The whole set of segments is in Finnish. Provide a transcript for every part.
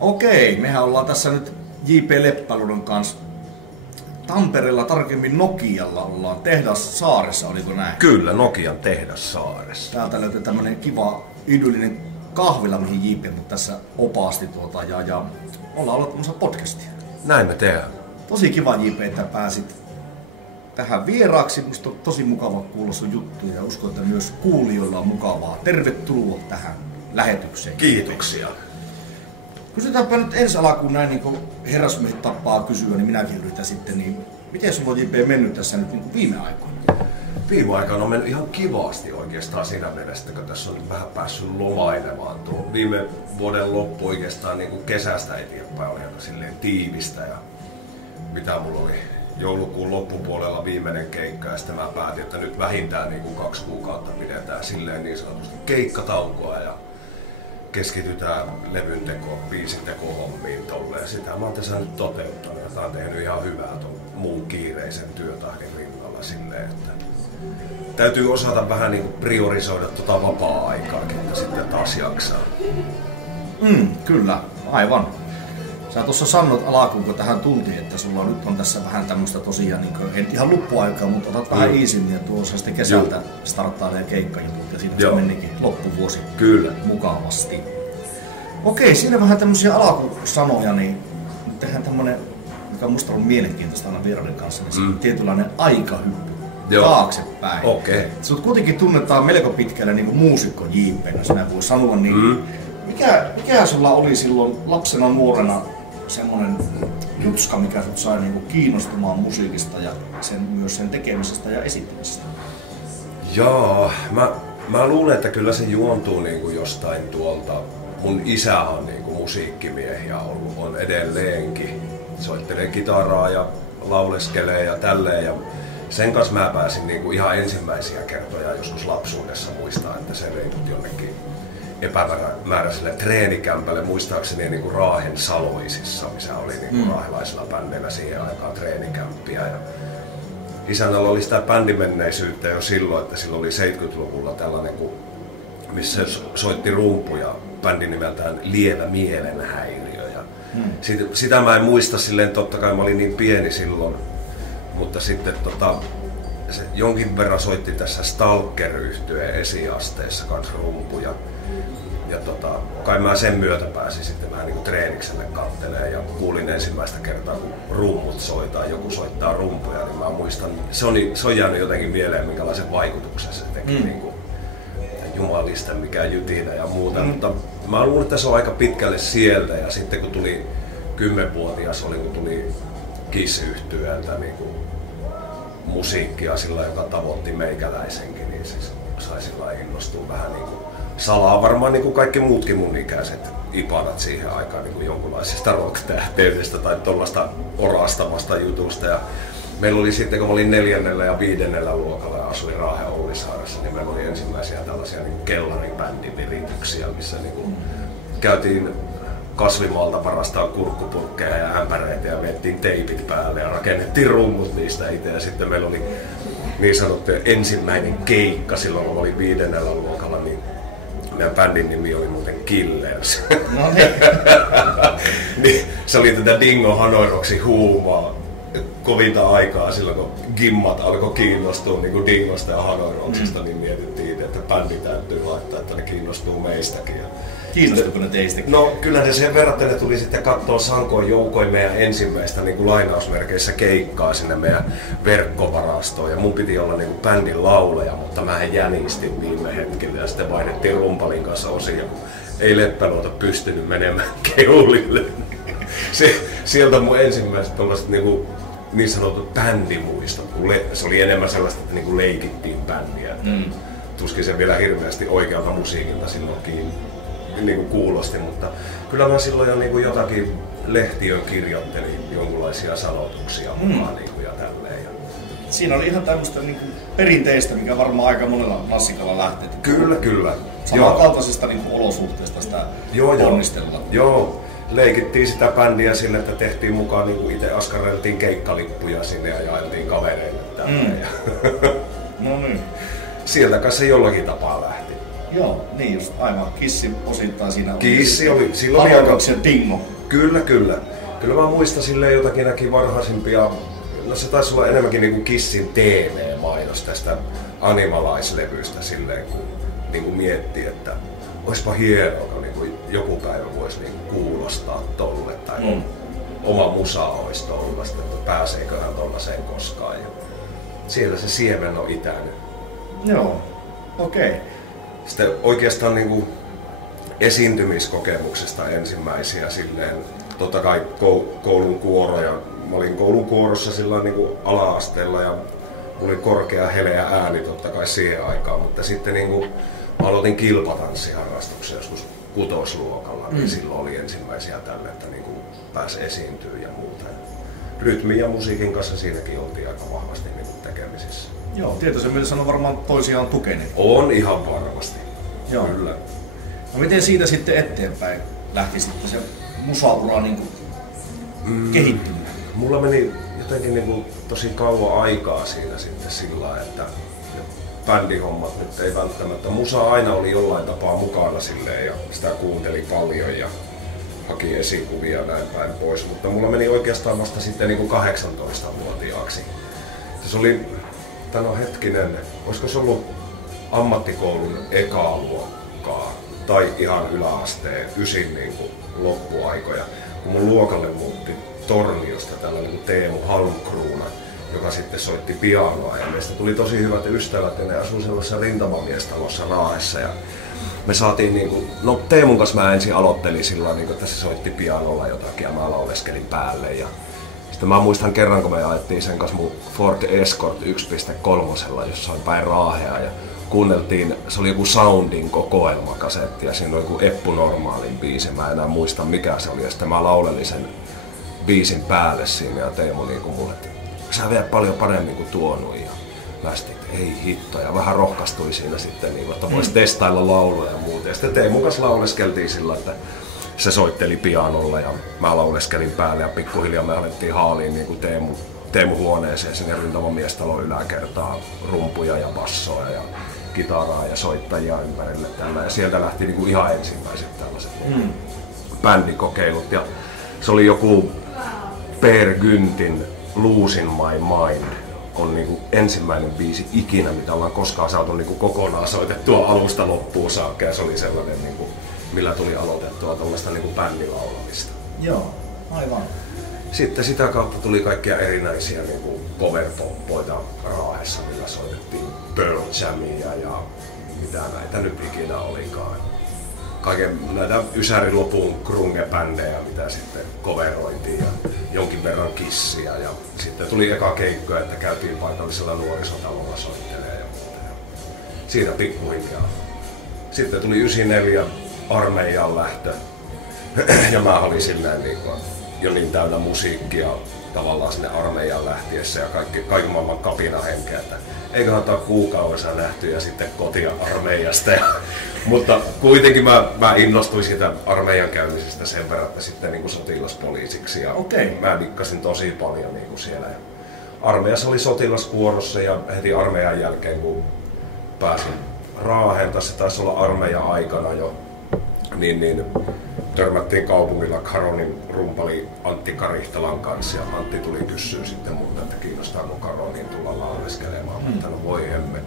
Okei, mehän ollaan tässä nyt J.P. Leppäluodon kanssa Tampereella, tarkemmin Nokialla ollaan. Tehdassaaressa, oliko näin? Kyllä, Nokian Tehdassaaressa. Täältä löytyy tämmönen kiva, idyllinen kahvila, mihin J.P. mut tässä opasti ja ollaan aloittamassa podcastia. Näin me tehdään. Tosi kiva, J.P., että pääsit tähän vieraaksi. Musta on tosi mukava kuulla sun juttuja ja uskon, että myös kuulijoilla on mukavaa. Tervetuloa tähän lähetykseen. Kiitoksia. Kysytäänpä nyt ensi alkuun näin, niin kuin herrasmiehet tappaa kysyä, niin minäkin yritän sitten. Niin miten sulla on, J.P., mennyt tässä nyt niin viime aikoina? Viime aikoina on mennyt ihan kivasti oikeastaan siinä mielessä, kun tässä on nyt vähän päässyt lomailemaan. Tuo viime vuoden loppu oikeastaan niin kuin kesästä eteenpäin oli aika silleen tiivistä. Ja mitä mulla oli joulukuun loppupuolella viimeinen keikka ja sitten mä päätin, että nyt vähintään niin kuin 2 kuukautta pidetään silleen niin sanotusti keikkataukoa ja keskitytään levyn tekoon, biisin hommiin tolleen. Sitä mä oon tässä nyt toteuttanut ja tää on tehnyt ihan hyvää ton muun kiireisen työtahdin rinnalla silleen, että täytyy osata vähän niin kuin priorisoida tota vapaa-aikaakin, että sitten taas jaksaa. Kyllä, aivan. Sä tuossa sanoit alkuun, kun tähän tultiin, että sulla nyt on tässä vähän tämmöistä tosiaan, niin kuin, ei ihan loppuaikaa, mutta otat vähän easin ja tuossa sitten kesältä starttailee keikkajutut ja siinä se menikin loppuvuosi Kyllä. mukavasti. Okei, siinä vähän tämmöisiä alkusanoja, niin nyt tehdään tämmönen, mikä on musta ollut mielenkiintoista aina vieraiden kanssa, niin se on tietynlainen aikahyppy taaksepäin. Okay. Sut kuitenkin tunnetaan melko pitkälle niin kuin muusikko J.P.:nä, sinä voi sanoa, niin mikä sulla oli silloin lapsena, nuorena semmoinen jutska, mikä sut sai niinku kiinnostumaan musiikista ja myös sen tekemisestä ja esittämisestä? Joo, mä luulen, että kyllä se juontuu niinku jostain tuolta. Mun isä on niinku musiikkimiehiä ollut, on edelleenkin. Soittelee kitaraa ja lauleskelee ja tälleen. Ja sen kanssa mä pääsin niinku ihan ensimmäisiä kertoja joskus lapsuudessa muistaa, että se vei mut jonnekin epämääräiselle treenikämpälle, muistaakseni niin kuin Raahen Saloisissa, missä oli niin kuin raahelaisilla bändeillä siihen aikaan treenikämppiä. Ja isännällä oli sitä bändimenneisyyttä jo silloin, että silloin oli 70-luvulla tällainen, missä soitti rumpuja, bändin nimeltään Lievä mielenhäiriö. Ja sitä mä en muista silleen, totta kai mä olin niin pieni silloin, mutta sitten se jonkin verran soitti tässä Stalker-yhtyeen esiasteessa kanssa rumpuja. Ja kai mä sen myötä pääsin sitten vähän niinku treenikselle katteleen ja kuulin ensimmäistä kertaa, kun rummut soitaa, joku soittaa rumpuja, niin mä muistan, se on jäänyt jotenkin mieleen, minkälaisen vaikutuksen se teki, niinku, jumalista, mikä jytinä ja muuta, mutta mä luulen, että se on aika pitkälle sieltä ja sitten kun tuli 10-vuotias, kun tuli Kiss-yhtyeeltä niinku musiikkia sillä, joka tavoitti meikäläisenkin, niin siis sai sillä innostua vähän niin kuin salaa varmaan niin kuin kaikki muutkin mun ikäiset ipanat siihen aikaan niin kuin jonkunlaisesta rock-tähteydestä tai tuollaista orastavasta jutusta. Ja meillä oli sitten, kun mä olin 4. ja 5. luokalla ja asuin Raahen Ollisaaressa, niin meillä oli ensimmäisiä tällaisia niin kellaribändivirityksiä, missä niin kuin käytiin kasvimaalta varastaa kurkkupurkkeja ja ämpäreitä ja veettiin teipit päälle ja rakennettiin rummut niistä itse. Ja sitten meillä oli niin sanottu ensimmäinen keikka silloin, kun oli 5. luokalla, niin meidän bändin nimi oli muuten Killers. No niin. Niin, se oli tätä Dingo Hanoiroksi huumaa kovinta aikaa silloin, kun gimmat alkoi kiinnostua niin kuin Dingosta ja Hanoiroksista, niin mietittiin itse, että bändi täytyy laittaa, että ne kiinnostuu meistäkin. Kiinnostuiko ne teistäkin? No kyllä ne sen verran, että ne tuli sitten katsoa sankoin joukoin meidän ensimmäistä niin kuin lainausmerkeissä keikkaa sinne meidän verkkovarastoon. Ja mun piti olla niin kuin bändin lauleja, mutta mä jänistin viime hetkellä ja sitten vaihdettiin rumpalin kanssa osia, kun ei Leppäluota pystynyt menemään keulille. Sieltä mun ensimmäiset tollaiset niin sanotut bändimuistot. Se oli enemmän sellaista, että niin kuin leikittiin bändiä. Tuskin se vielä hirveästi oikealta musiikilta silloinkin niin kuin kuulosti, mutta kyllä mä silloin jo niin kuin jotakin lehtiön kirjoittelin jonkunlaisia sanotuksia mukaan niin kuin ja tälleen. Siinä oli ihan tämmöistä niin kuin perinteistä, mikä varmaan aika monella klassikalla lähtee. Kyllä. Samankaltaisesta niin kuin olosuhteesta sitä onnistella. Joo. Leikittiin sitä bändiä sille, että tehtiin mukaan, niin kuin itse askarreltiin keikkalippuja sinne ja jaeltiin kavereille. No niin. Sieltä kai se jollakin tapaa lähti. Joo, niin just aivan. Kissi osittain siinä Kissi oli silloin aika... Tingo. Kyllä. Kyllä mä muistan silleen jotakin varhaisimpia, no se taisi olla enemmänkin niinku Kissin TV-mainos tästä Animalize-levystä silleen, kun niinku miettii, että oispa hienoa, kun niinku joku päivä voisi niinku kuulostaa tolle tai oma musa olisi tollasta, että pääseeköhän tollaseen koskaan. Ja siellä se siemen on itänyt. Joo, okei. Sitten oikeastaan niinku esiintymiskokemuksesta ensimmäisiä silleen, totta kai koulun kuoroja. Mä olin koulun kuorossa sillä niinku ala-asteella ja mulla oli korkea heleä ääni totta kai siihen aikaan, mutta sitten niinku aloitin kilpatanssiharrastuksen joskus 6. luokalla, niin silloin oli ensimmäisiä tälle, että niinku pääsi esiintyä ja muuta. Rytmin ja musiikin kanssa siinäkin oltiin aika vahvasti niinku tekemisissä. Joo, tietoisen mielessä on varmaan toisiaan tukeneet. On ihan varmasti. Joo. Kyllä. No miten siitä sitten eteenpäin lähti sitten se musaura niinku kehittymään? Mulla meni jotenkin niinku tosi kauan aikaa siinä sitten sillä lailla, että bändihommat nyt ei välttämättä. Musa aina oli jollain tapaa mukana silleen ja sitä kuunteli paljon ja haki esikuvia näin päin pois. Mutta mulla meni oikeastaan vasta sitten niinku 18-vuotiaaksi. Se oli, hetkinen, olisiko se ollut ammattikoulun ekaa luokkaa tai ihan yläasteen, 9 niinku loppuaikoja, kun mun luokalle muutti Torniosta tällainen Teemu Halmkruuna, joka sitten soitti pianoa ja meistä tuli tosi hyvät ystävät ja ne asui sellaisessa rintamamiestalossa Raahessa ja me saatiin niinku, no Teemun kanssa mä ensin aloittelin sillä niinku, että se soitti pianolla jotakin ja mä lauleskelin päälle ja sitten mä muistan kerran kun me ajettiin sen kanssa mun Ford Escort 1.3 jossain päin Raahea ja kuunneltiin, se oli joku Soundin kokoelmakasetti ja siinä oli joku Eppu Normaalin biisi, mä en enää muista mikä se oli ja sitten mä laulelin sen biisin päälle siinä ja Teemu niinku mulle, että sä vielä paljon paremmin kuin tuonut ja mä sitten, ei hitto ja vähän rohkastui siinä sitten niinku, että vois testailla lauluja ja muuta ja sitten Teemun kanssa lauleskeltiin sillä, että se soitteli pianolla ja mä lauleskelin päälle ja pikkuhiljaa me alettiin haaliin niinku Teemu huoneeseen sinne rintamamiestalon yläkertaan rumpuja ja bassoja ja kitaraa ja soittajia ympärille tällä ja sieltä lähti niinku ihan ensimmäiset tällaiset bändikokeilut ja se oli joku Per Gyntin Losing My Mind on niinku ensimmäinen biisi ikinä mitä ollaan koskaan saatu niinku kokonaan soitettua alusta loppuun saakka ja se oli sellainen niinku, millä tuli aloitettua tuollaista niinku bändilaulamista. Joo, aivan. Sitten sitä kautta tuli kaikkia erinäisiä niinku cover-poppoita Raahessa, millä soitettiin Pearl Jamia ja mitä näitä nyt ikinä olikaan. Kaiken näitä Ysäri-lopun grunge-bändejä, mitä sitten coveroitiin ja jonkin verran Kissiä. Ja sitten tuli eka keikko, että käytiin paikallisella nuorisotalolla soittelemaan ja muuta. Siitä pikkuhiljaa. Sitten tuli 94 armeijan lähtö ja mä olin silleen niin jo niin täynnä musiikkia tavallaan sinne armeijan lähtiessä ja kaiken maailman kapinahenkeä, että eiköhän ottaa kuukaudessa nähty ja sitten kotia armeijasta. Mutta kuitenkin mä innostuin siitä armeijan käymisestä sen verran, että sitten niin kuin sotilaspoliisiksi ja mä dikkasin tosi paljon niin kuin siellä. Ja armeijassa oli sotilaskuorossa ja heti armeijan jälkeen kun pääsin Raaheen, se taisi olla armeijan aikana jo, niin törmättiin kaupungilla Karonin rumpali Antti Karihtalan kanssa ja Antti tuli kysyä sitten multa, että kiinnostaako Karonin tulla lauleskelemaan, mutta no voi hemmet.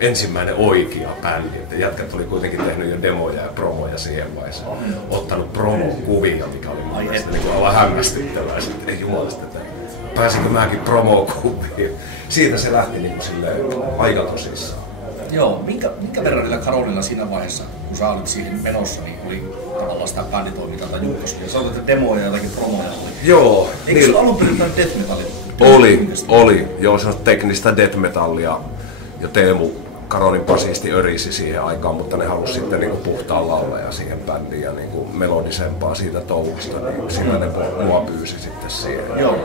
Ensimmäinen oikea bändi, että jätkät oli kuitenkin tehnyt jo demoja ja promoja siihen vaiheessa. Ottanut promokuvia, mikä oli mun mielestä niin aivan hämmästyttävää. Sitten ei jumalasta, että pääsinkö mäkin promokuviin. Siitä se lähti niin silleen aika tosissaan. Joo, minkä verran niillä Karonilla siinä vaiheessa, kun sä olit siihen menossa, niin oli tavallaan sitä bänditoimintaa tai juttusta. Ja sä olet demoja ja jotakin promoja oli. Joo. Eikö niin, se alun perin death metallia? Oli. Joo, se on teknistä death metallia. Ja Teemu Karonin basisti örisi siihen aikaan, mutta ne halusi sitten niinku puhtaan laulaja siihen bändiin ja niinku melodisempaa siitä touhusta, niin sillä ne mua pyysi sitten siihen. Joo.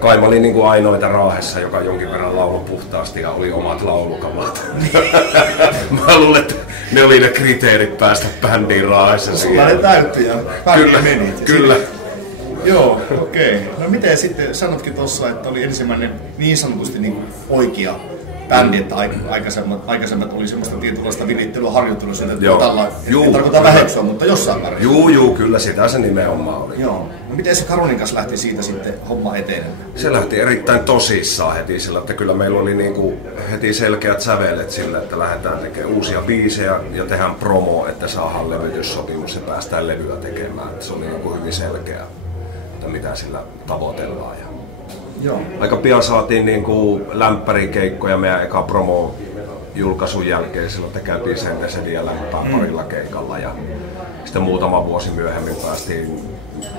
Kai mä olin niinku ainoita Raahessa, joka jonkin verran laulu puhtaasti ja oli omat laulukamat. Mä luulen, että ne oli ne kriteerit päästä bändiin Raahessa. Sulla ne täytti ja bändi meni. Kyllä. Joo, okei. No miten sitten, sanotkin tuossa, että oli ensimmäinen niin sanotusti niin oikea bändi, että aikaisemmat oli semmoista tietynlaista virittelyä, harjoittelua, että ei tarkoita väheksyä, mutta jossain määrin. Juu, kyllä sitä se nimenomaan oli. Joo. No miten se Karonin kanssa lähti siitä sitten homma etenemään? Se lähti erittäin tosissaan heti sillä, että kyllä meillä oli niinku heti selkeät sävelet sillä, että lähdetään tekemään uusia biisejä ja tehdään promo, että saadaan levytyssopimus ja päästään levyä tekemään. Se oli niinku hyvin selkeä, että mitä sillä tavoitellaan. Joo. Aika pian saatiin niinku lämpärikeikkoja meidän eka promo julkaisun jälkeen, silloin te käytiin Sentesedin ja Lämpää parilla keikalla ja sitten muutama vuosi myöhemmin päästiin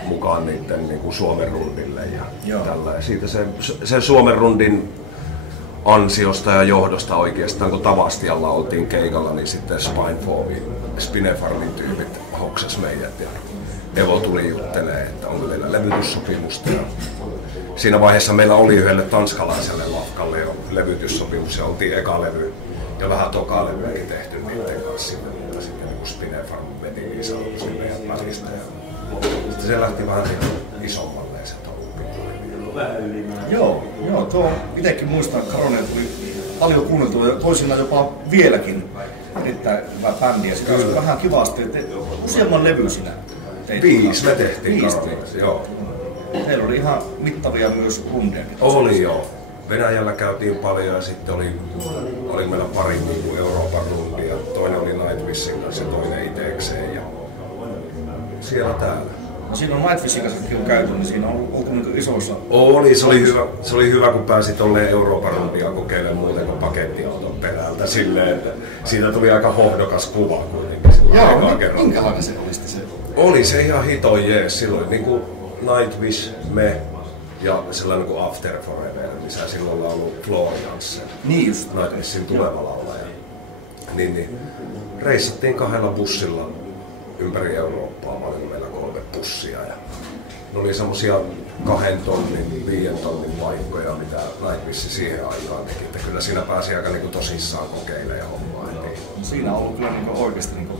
mukaan niiden niinku Suomen rundille ja tällä. Ja siitä sen Suomen rundin ansiosta ja johdosta oikeastaan, kun Tavastialla oltiin keikalla, niin sitten Spinefarmin tyypit hoksas meidät ja Evo tuli juttelemaan, että onko meillä levytyssopimusta. Ja siinä vaiheessa meillä oli yhdelle tanskalaiselle lafkalle jo levytyssopimus ja oltiin eka levy ja vähän toka levyäkin tehty niiden kanssa sinne, mutta sitten niin Spinefarm veti niin sanotusti meidän välistä. Sitten se lähti vähän isommalle se touhu. Joo, tuo itsekin muistan, että Karonen tuli paljon kuunneltua ja toisinaan jopa vieläkin erittäin hyvä bändi. Ja sitä olisi vähän kivasti, että useamman levy sinä teit. 5 me tehtiin Karonen, joo. Teillä oli ihan mittavia myös rundeja. Oli joo. Venäjällä käytiin paljon ja sitten oli meillä pari niin Euroopan rundia. Toinen oli Nightwishin kanssa ja toinen itekseen ja siellä täällä. No siinä on Nightwishin kanssa on käyty, niin siinä on oltu niin isoissa... Se oli hyvä, kun pääsi tolleen Euroopan rundia kokeilemaan muuten kuin pakettiauton perältä silleen, että siitä tuli aika hohdokas kuva kuitenkin. Joo, minkälainen se oli sitten se? Oli se ihan hito jees. Silloin niinku Nightwish, me ja sellainen kuin After Forever, missä silloin on ollut Florianse. Niin just. Nightwishin tuleva laulaja. Niin. Reissattiin 2 bussilla ympäri Eurooppaa, oli meillä 3 bussia. Ja ne oli semmosia 2 tonnin, 5 tonnin paikkoja, mitä Nightwish siihen aikaan teki. Että kyllä siinä pääsi aika niinku tosissaan kokeilemaan hommaa. Siinä on ollut kyllä niinku oikeesti niinku...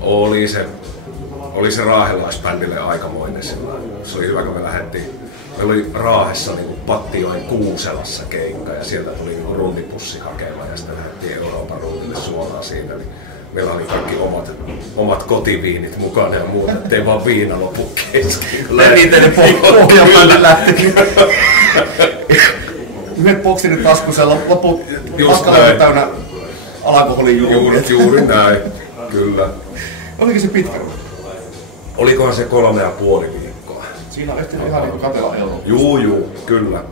Oli se raahelaisbändille aikamoinen sillä. Se oli hyvä, kun me lähdettiin. Meillä oli Raahessa niin Pattijoen Kuuselassa keikka ja sieltä tuli niin rundipussi hakemaan ja sitten lähdettiin Euroopan rundille suoraan siitä. Niin meillä oli kaikki omat kotiviinit mukana ja muuta, ettei vaan viina lopu kesken. Niitä pohjaan lähti. Yhdet boksinit taskussa loput paskalle täynnä alkoholijuuria. Juuri näin, kyllä. Oliko se pitkä? Olikohan se 3,5 viikkoa? Siinä on ehtinyt ihan niin katella euroa. Juu, kyllä.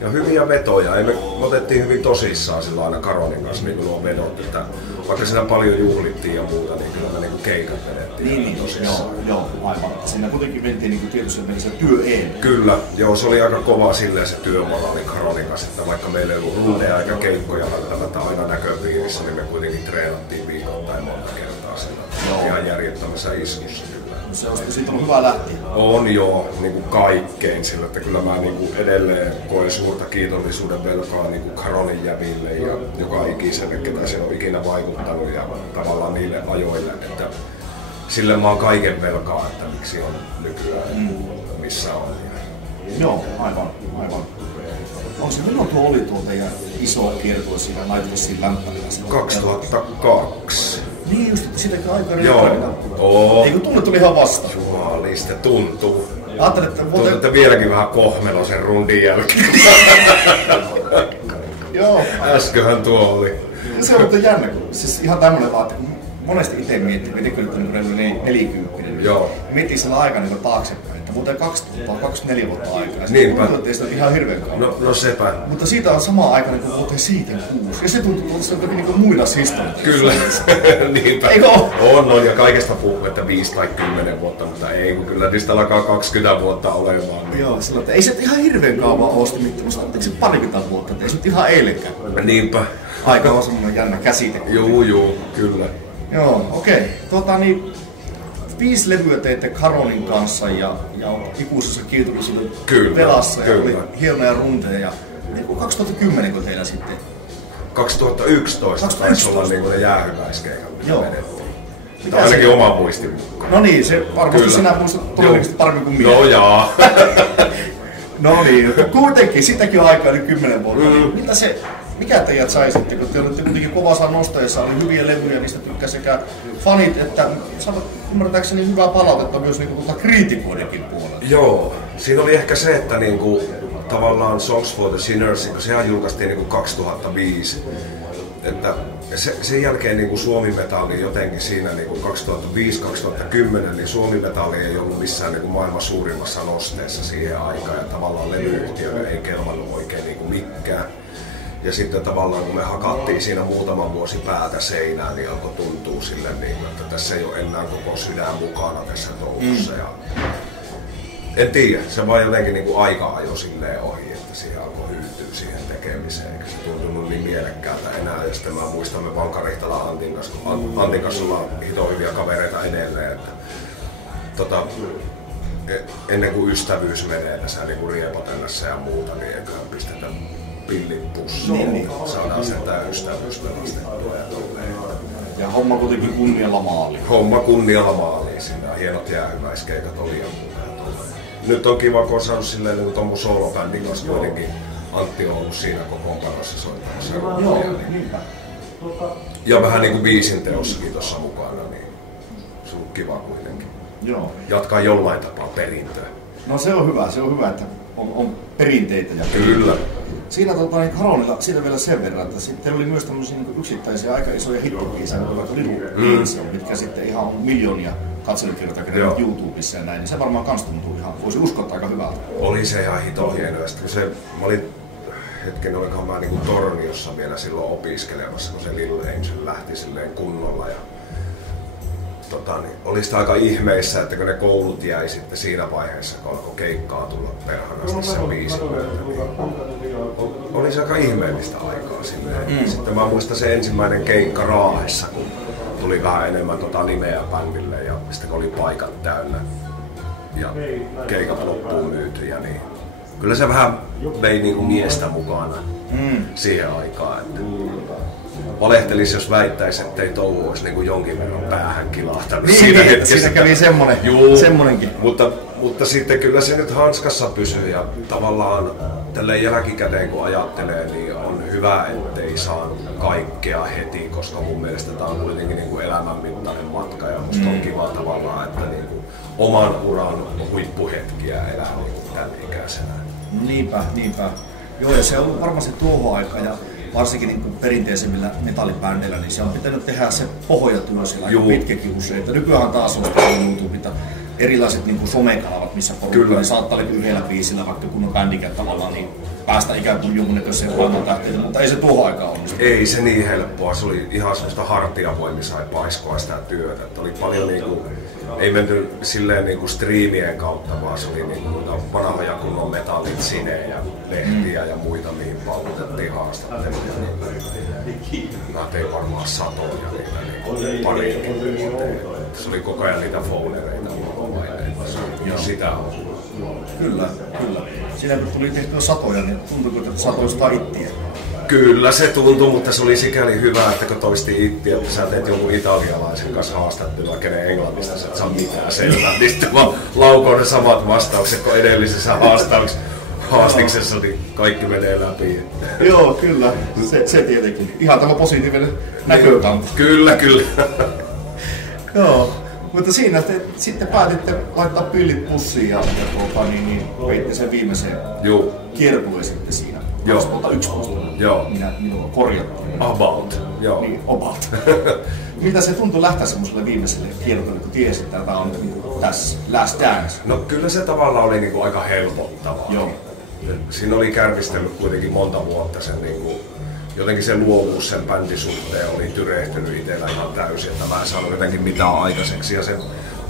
Ja hyviä vetoja. Me otettiin hyvin tosissaan sillä aina Karonin kanssa niin nuo vedot. Että vaikka siinä paljon juhlittiin ja muuta, niin kyllä me niin keikat vedettiin niin, tosissaan. Joo, aivan. Siinä kuitenkin mentiin niin tietysti mielessä työ-een. Kyllä, joo, se oli aika kova silleen se työmoraali Karonin kanssa, että vaikka meillä ei ollut rundeja eikä keikkoja välttämättä aina näköpiirissä, niin me kuitenkin treenattiin viikoittain monta kertaa sillä. Ihan järjettömässä iskussa kyllä. Se on siitä on hyvä lähteä. On joo, niin kuin kaikkein sillä, että kyllä mä niin kuin edelleen koen suurta kiitollisuuden velkaa niin kuin Karonin jäville ja joka ikiselle, ketä se on ikinä vaikuttanut ja tavallaan niille ajoille, että sille mä oon kaiken velkaa, että miksi on nykyään missä on. Joo, aivan. On se, milloin tuo oli tuo teidän iso kiertue siinä Nightwishin lämpärillä? 2002. Niin just, että sitäkin aikaa joo. Eikö tunne tuli ihan vasta? Jumaliste, tuntuu. Ajattelin, että tuntuu, että vieläkin vähän kohmelo sen rundin jälkeen. Joo. Äsköhän tuo oli. Se on muuten jännä, siis ihan tämmönen vaan, että monesti itse miettii, miten kyllä nyt on 40. Joo. Miettii sen aikaa niin taaksepäin, että vuoteen 24 vuotta aikaa. Niinpä. Tuntuu, että ihan hirveän kauan. No sepä. Mutta siitä on sama aika niin kuin vuoteen 76. Ja se tuntuu, että se on jotenkin niin muinaishistoria. Kyllä. Niinpä. Eikö on. Ja kaikesta puhuu, että 5 tai 10 vuotta, mutta ei, kun kyllä niistä alkaa 20 vuotta olemaan. Niin. Joo, sillä että ei se ihan hirveän kauan ole sitten mittaamassa. Anteeksi se parikymmentä vuotta, että ei se nyt ihan eilenkään. Niinpä. Aika on semmoinen jännä käsite. Juu, kyllä. Joo, okei. 5 levyä teitte Karonin kanssa ja ikuisessa kiitollisuuden velassa ja oli hienoja runteja. Ja 2010 kun teillä sitten? 2011 taisi olla niin ne jäähyväiskeikat, mitä vedettiin. Tämä on ainakin oma muistin mukaan. No niin, se varmasti kyllä. Sinä muistat todennäköisesti paremmin kuin minä. No jaa. No niin, kuitenkin sitäkin on aikaa yli 10 vuotta. Miltä se mikä teidät sai sitten, kun te olitte kuitenkin kovassa nostajassa, oli hyviä levyjä, niistä tykkäsi sekä fanit että ymmärtääkseni hyvää palautetta myös niin kriitikoidenkin puolella. Joo, siinä oli ehkä se, että niinku, tavallaan Songs for the Sinners, sehän julkaistiin niinku 2005. Että sen jälkeen niin Suomi Metalli jotenkin siinä niin 2005-2010, niin Suomi Metalli ei ollut missään niin maailman suurimmassa nosteessa siihen aikaan ja tavallaan levyyhtiöille ei kelvannut oikein niin mikään. Ja sitten tavallaan kun me hakattiin siinä muutama vuosi päätä seinään, niin alkoi tuntua silleen, niin, että tässä ei ole enää koko sydän mukana tässä touhussa. Ja en tiedä, se vaan jotenkin niin aika ajoi silleen ohi, että siihen alkoi hyytyä siihen tekemiseen, eikä se tuntunut niin mielekkäältä enää. Ja sitten mä muistan, me Vanka-Rihtala Antin kanssa ollaan hito hyviä kavereita edelleen, että ennen kuin ystävyys menee tässä niin riepotennassa ja muuta, niin eiköhän pistetä pillit pussiin, niin saadaan sen tää ystävyys pelastettua ja tolleen. Ja homma kuitenkin kunnialla maaliin. Homma kunnialla maaliin, siinä on hienot jäähyväiskeikat oli ja nyt on kiva, kun on saanut silleen niin ton mun soolobändin kanssa kuitenkin. Antti on ollut siinä kokoonpanossa soittamassa. Joo, niinpä. Ja vähän niinku biisin teossakin tossa mukana, niin se on kiva kuitenkin. Joo. Jatkaa jollain tapaa perintöä. No se on hyvä, että on perinteitä ja Kyllä. Siinä Haronilla siitä vielä sen verran, että sitten oli myös tämmöisiä niin yksittäisiä aika isoja hittobiisejä, vaikka Little mitkä sitten ihan on miljoonia katselukertaa keränyt YouTubessa ja näin, niin se varmaan kans tuntuu ihan, voisi uskoa aika hyvältä. Oli se ihan hito hienoa. Mä olin hetken, olikohan mä niinku Torniossa vielä silloin opiskelemassa, kun se Little Angel lähti silleen kunnolla. Ja, niin, oli sitä aika ihmeissä, että kun ne koulut jäi sitten siinä vaiheessa, kun alkoi keikkaa tulla perhanasti sen biisin myötä, niin oli se aika ihmeellistä aikaa silleen. Sitten mä muistan se ensimmäinen keikka Raahessa, kun tuli vähän enemmän nimeä bändille ja sitten kun oli paikat täynnä ja keikat loppuun myytyjä, niin kyllä se vähän vei niinku miestä mukana siihen aikaan. Että valehtelisi, jos väittäisi, ettei touhu olisi niinku jonkin verran päähän kilahtanut siinä hetkessä. Siinä kävi semmonenkin. Mutta sitten kyllä se nyt hanskassa pysyy ja tavallaan tälleen jälkikäteen kun ajattelee, niin on hyvä, ettei saanut kaikkea heti, koska mun mielestä tämä on kuitenkin niinku elämänmittainen matka ja musta on kiva tavallaan, että niinku oman uran huippuhetkiä elää niinku tämän ikäisenä. Niinpä. Joo, ja se on varmasti tuohon aika ja varsinkin niin perinteisemmillä metallibändeillä, niin se on pitänyt tehdä se pohjatyö siellä aika pitkäkin usein. Nykyään taas on YouTubita erilaiset niin somekanavat, missä porukka niin saattaa olla yhdellä biisillä, vaikka kun on bändikä tavallaan, niin päästä ikään kuin jonkunnäköiseen maailmantähteen, mutta ei se tuohon aikaan onnistu. Ei se niin helppoa, se oli ihan sellaista hartiavoimia sai paiskoa sitä työtä. Että oli paljon niinku, ei menty silleen niinku striimien kautta, vaan se oli niinku vanhoja kunnon metallit, Sine ja lehtiä ja muita, mihin paukutettiin haastatteluja. Mä tein varmaan satoja niitä pariinkin. Se oli koko ajan niitä foulereita ulkomaineita. Sitä on. Kyllä. Siinä kun tuli tehtyä satoja, niin tuntuiko, että satoista ittiä? Kyllä se tuntui, mutta se oli sikäli hyvä, että kun toisti ittiä, että sä teet jonkun italialaisen kanssa haastattelua, kenen englannista sä et saa mitään selvää. Niin sitten vaan laukoon ne samat vastaukset kuin edellisessä haastiksessa, niin kaikki menee läpi. Joo, kyllä. Se tietenkin. Ihan tämä positiivinen näkökanta. Kyllä. Joo. Mutta siinä te sitten päätitte laittaa pillit pussiin ja veitte sen viimeiseen kiertueen sitten siinä. 2011. Joo. Minua korjattiin. About. Joo. Niin, about. Miltä se tuntui lähteä semmoiselle viimeiselle kiertueelle, kun tiesi, että tämä on tässä Last Dance? No kyllä se tavallaan oli niinku aika helpottavaa. Joo. Siinä oli kärvistellyt kuitenkin monta vuotta sen niinku, jotenkin se luovuus sen bändin suhteen oli tyrehtynyt itsellä ihan täysin, että mä en saanut jotenkin mitään aikaiseksi ja se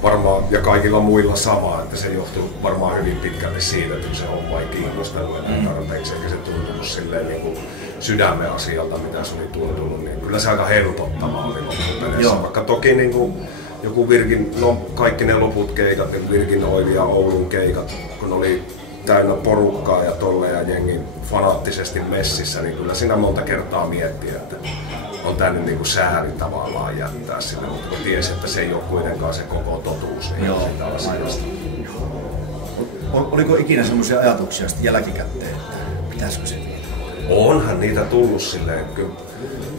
varmaan ja kaikilla muilla sama, että se johtuu varmaan hyvin pitkälti siitä, että se homma ei kiinnostanut enää tarpeeksi eikä se tuntunut silleen niin kuin sydämen asialta, mitä se oli tuntunut, niin kyllä se aika helpottavaa oli loppupeleissä, vaikka toki niin kuin joku Virgin, no kaikki ne loput keikat, niin Virgin Oil ja Oulun keikat, kun oli täynnä porukkaa ja tolle ja jengin fanaattisesti messissä, niin kyllä siinä monta kertaa miettii, että on tää nyt niinku sääri tavallaan jättää sinne, mutta kun tiesi, että se ei ole kuitenkaan se koko totuus niin sitä asiasta. Oliko ikinä semmoisia ajatuksia sitten jälkikäteen, että pitäisikö se Onhan niitä tullut silleen,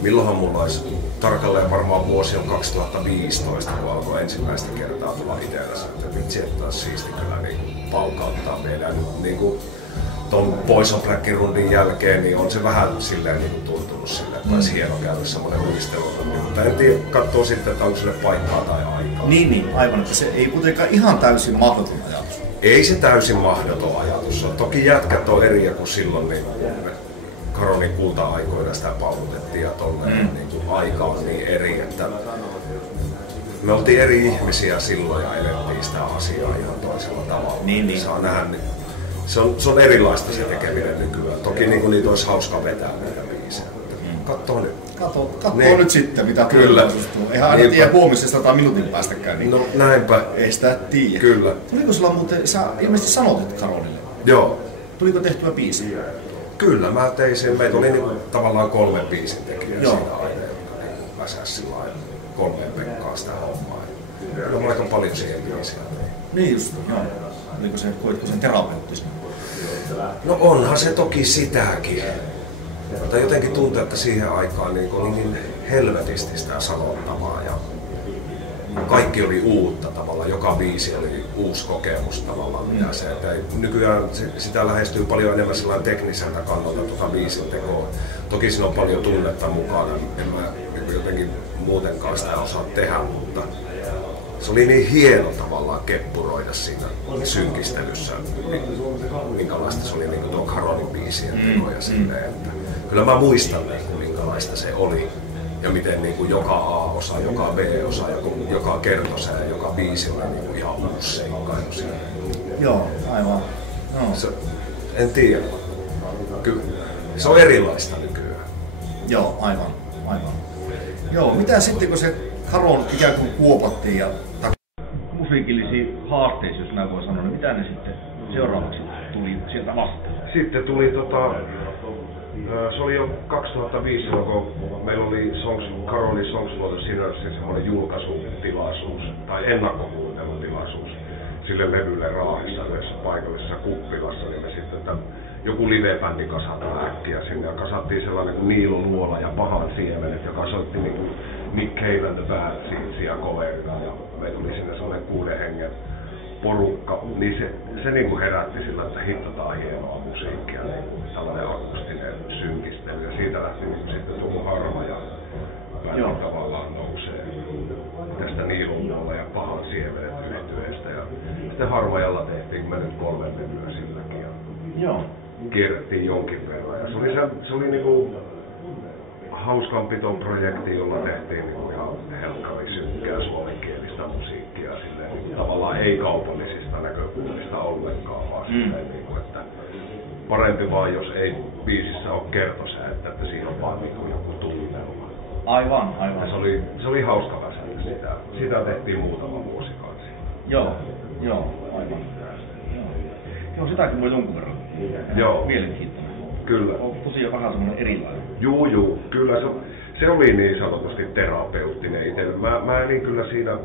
milloinhan mulla olisi tarkalleen varmaan vuosi on 2015, kun alkoi ensimmäistä kertaa tulla itsellä, että vitsi, että taas siisti kyllä niin paukauttaa meidän niin ton Boys on Blackin rundin jälkeen, niin on se vähän silleen niin tuntunut silleen, että olisi hieno käydä semmoinen uistelu. Mutta en tiedä, katsoo sitten, että onko sille paikkaa tai aikaa. Niin, aivan, että se ei kuitenkaan ihan täysin mahdoton ajatus. Ei se täysin mahdoton ajatus. Toki jätkät on eri kuin silloin, niin Karonin kulta-aikoina sitä paukutettiin ja tolleen niin aika on niin eri, että me oltiin eri ihmisiä silloin ja elettiin sitä asiaa ihan toisella tavalla. Niin. Saa nähdä, niin se on erilaista se tekeminen nykyään. Toki niin niitä olisi hauska vetää näitä biisejä. Kattoo nyt. Katsoo nyt sitten, mitä kyllä sustuu. Eihän aina tiedä huomisesta tai minuutin päästäkään. Niin no näinpä. Ei sitä tiedä. Kyllä. Tuliko sulla muuten, sä ilmeisesti sanotit Karonille. Joo. Tuliko tehtyä biisiä? Kyllä, mä tein sen. Meitä oli niin, tavallaan 3 biisin tekijää siinä aina, jotka väsäs sillä lailla 3 Pekkaa sitä hommaa. Kyllä on aika paljon siihen biisiä. Niin just, joo. Koitko sen terapeuttisena? No onhan se toki sitäkin. Mutta jotenkin tuntuu, että siihen aikaan niin oli niin helvetisti sitä sanottavaa ja kaikki oli uutta tavallaan. Joka biisi oli uusi kokemus tavallaan. Mitä se, että nykyään sitä lähestyy paljon enemmän sellainen tekniseltä kannalta biisin tekoa. Toki siinä on paljon tunnetta mukana. En mä jotenkin muutenkaan sitä osaa tehdä, mutta se oli niin hieno tavallaan keppuroida siinä synkistelyssä, minkälaista se oli niin tuo Karonin biisien teko ja silleen, että kyllä mä muistan minkälaista se oli ja miten niin joka A-osa, joka B-osa, joka kertosa ja joka biisillä niin ihan uusi seikkailu siinä. Joo, aivan. No. En tiedä. Kyllä se on erilaista nykyään. Joo, aivan. Joo, mitä sitten kun se Karon ikään kuin kuopattiin ja musiikillisia haasteisia, jos näin voi sanoa, niin mitä ne sitten seuraavaksi tuli sieltä vastaan? Sitten tuli se oli jo 2005, kun meillä oli Karonin Songs for the Sinners semmoinen julkaisutilaisuus tai ennakkokuuntelutilaisuus sille levylle Raahissa yhdessä paikallisessa kuppilassa, niin me sitten joku live-bändi kasataan äkkiä sinne ja kasattiin sellainen kuin Niilo Luola ja Pahan Siemenet, joka soitti niin kuin Nick Cave and the Bad Seedsia coverina ja meillä tuli sinne sellainen 6 hengen porukka, niin se niin kuin herätti sillä, että hittotaan hienoa musiikkia, niin kuin tällainen akustinen synkistely ja siitä lähti niin kuin sitten tuo Harma ja bändi tavallaan nousee tästä Niilon Luola ja Pahan Siemenet yhtyeestä ja sitten Harmajalla tehtiin, kun me nyt 3 levyä silläkin ja kierrettiin jonkin verran ja se oli niinku hauskanpiton projekti, jolla tehtiin niinku ihan helkkari synkkää suomenkielistä musiikkia silleen, niin tavallaan ei kaupallisista näkökulmista ollenkaan, vaan silleen, niinku, että parempi vaan jos ei biisissä ole kertosäettä, että siinä on vaan niinku joku tunnelma. Aivan. Ja se oli hauska väsätä sitä. Sitä tehtiin muutama vuosi kanssa. Joo, aivan. Joo, sitäkin voi jonkun verran. Joo. Mielenkiintoinen. Kyllä. On tosiaan vähän semmoinen erilainen. Juu, kyllä se oli niin sanotusti terapeuttinen itselle. Mä elin kyllä siinä,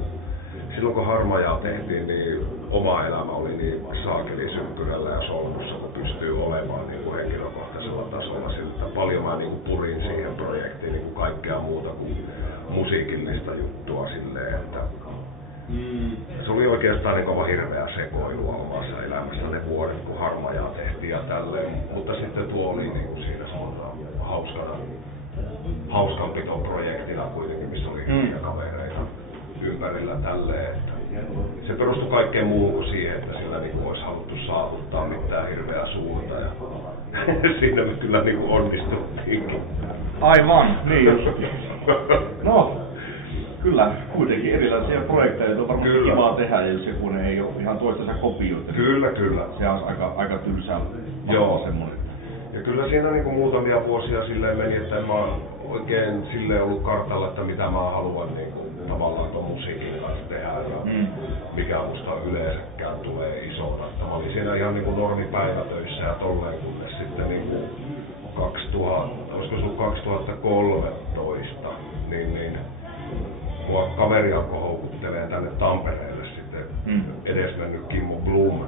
silloin kun Harmajaa tehtiin, niin oma elämä oli niin saakeli synkkyrällä ja solmussa, kun pystyy olemaan niin kuin henkilökohtaisella tasolla. Sitten paljon mä niin kuin purin siihen projektiin niin kuin kaikkea muuta kuin musiikillista juttua silleen, että se oli oikeastaan niin kova hirveä sekoilua omassa elämässä ne vuodet, kun Harmajaa tehtiin ja tälleen. Mutta sitten tuo oli niin kuin siinä hauskanpitoprojektina kuitenkin, missä oli hyviä kavereita ympärillä tälleen. Että se perustui kaikkeen muuhun kuin siihen, että sillä niin kuin olisi haluttu saavuttaa mitään hirveää suurta. Ja siinä me kyllä niin kuin onnistuttiinkin. Aivan, niin just. No. Kyllä, kuitenkin erilaisia projekteja on varmasti kivaa tehdä, jos joku ei ole ihan toistensa kopioita. Kyllä. Se on aika tylsää. Joo. Semmoinen. Ja kyllä siinä niinku muutamia vuosia silleen meni, että en mä oikein silleen ollut kartalla, että mitä mä haluan niinku tavallaan ton musiikin kanssa tehdä ja mikä musta yleensäkään tulee isona. Mä olin siinä ihan niinku normipäivätöissä ja tolleen, kunnes sitten niinku 2013, niin mua kaveri alkoi houkuttelee tänne Tampereelle sitten edesmennyt Kimmo Blum,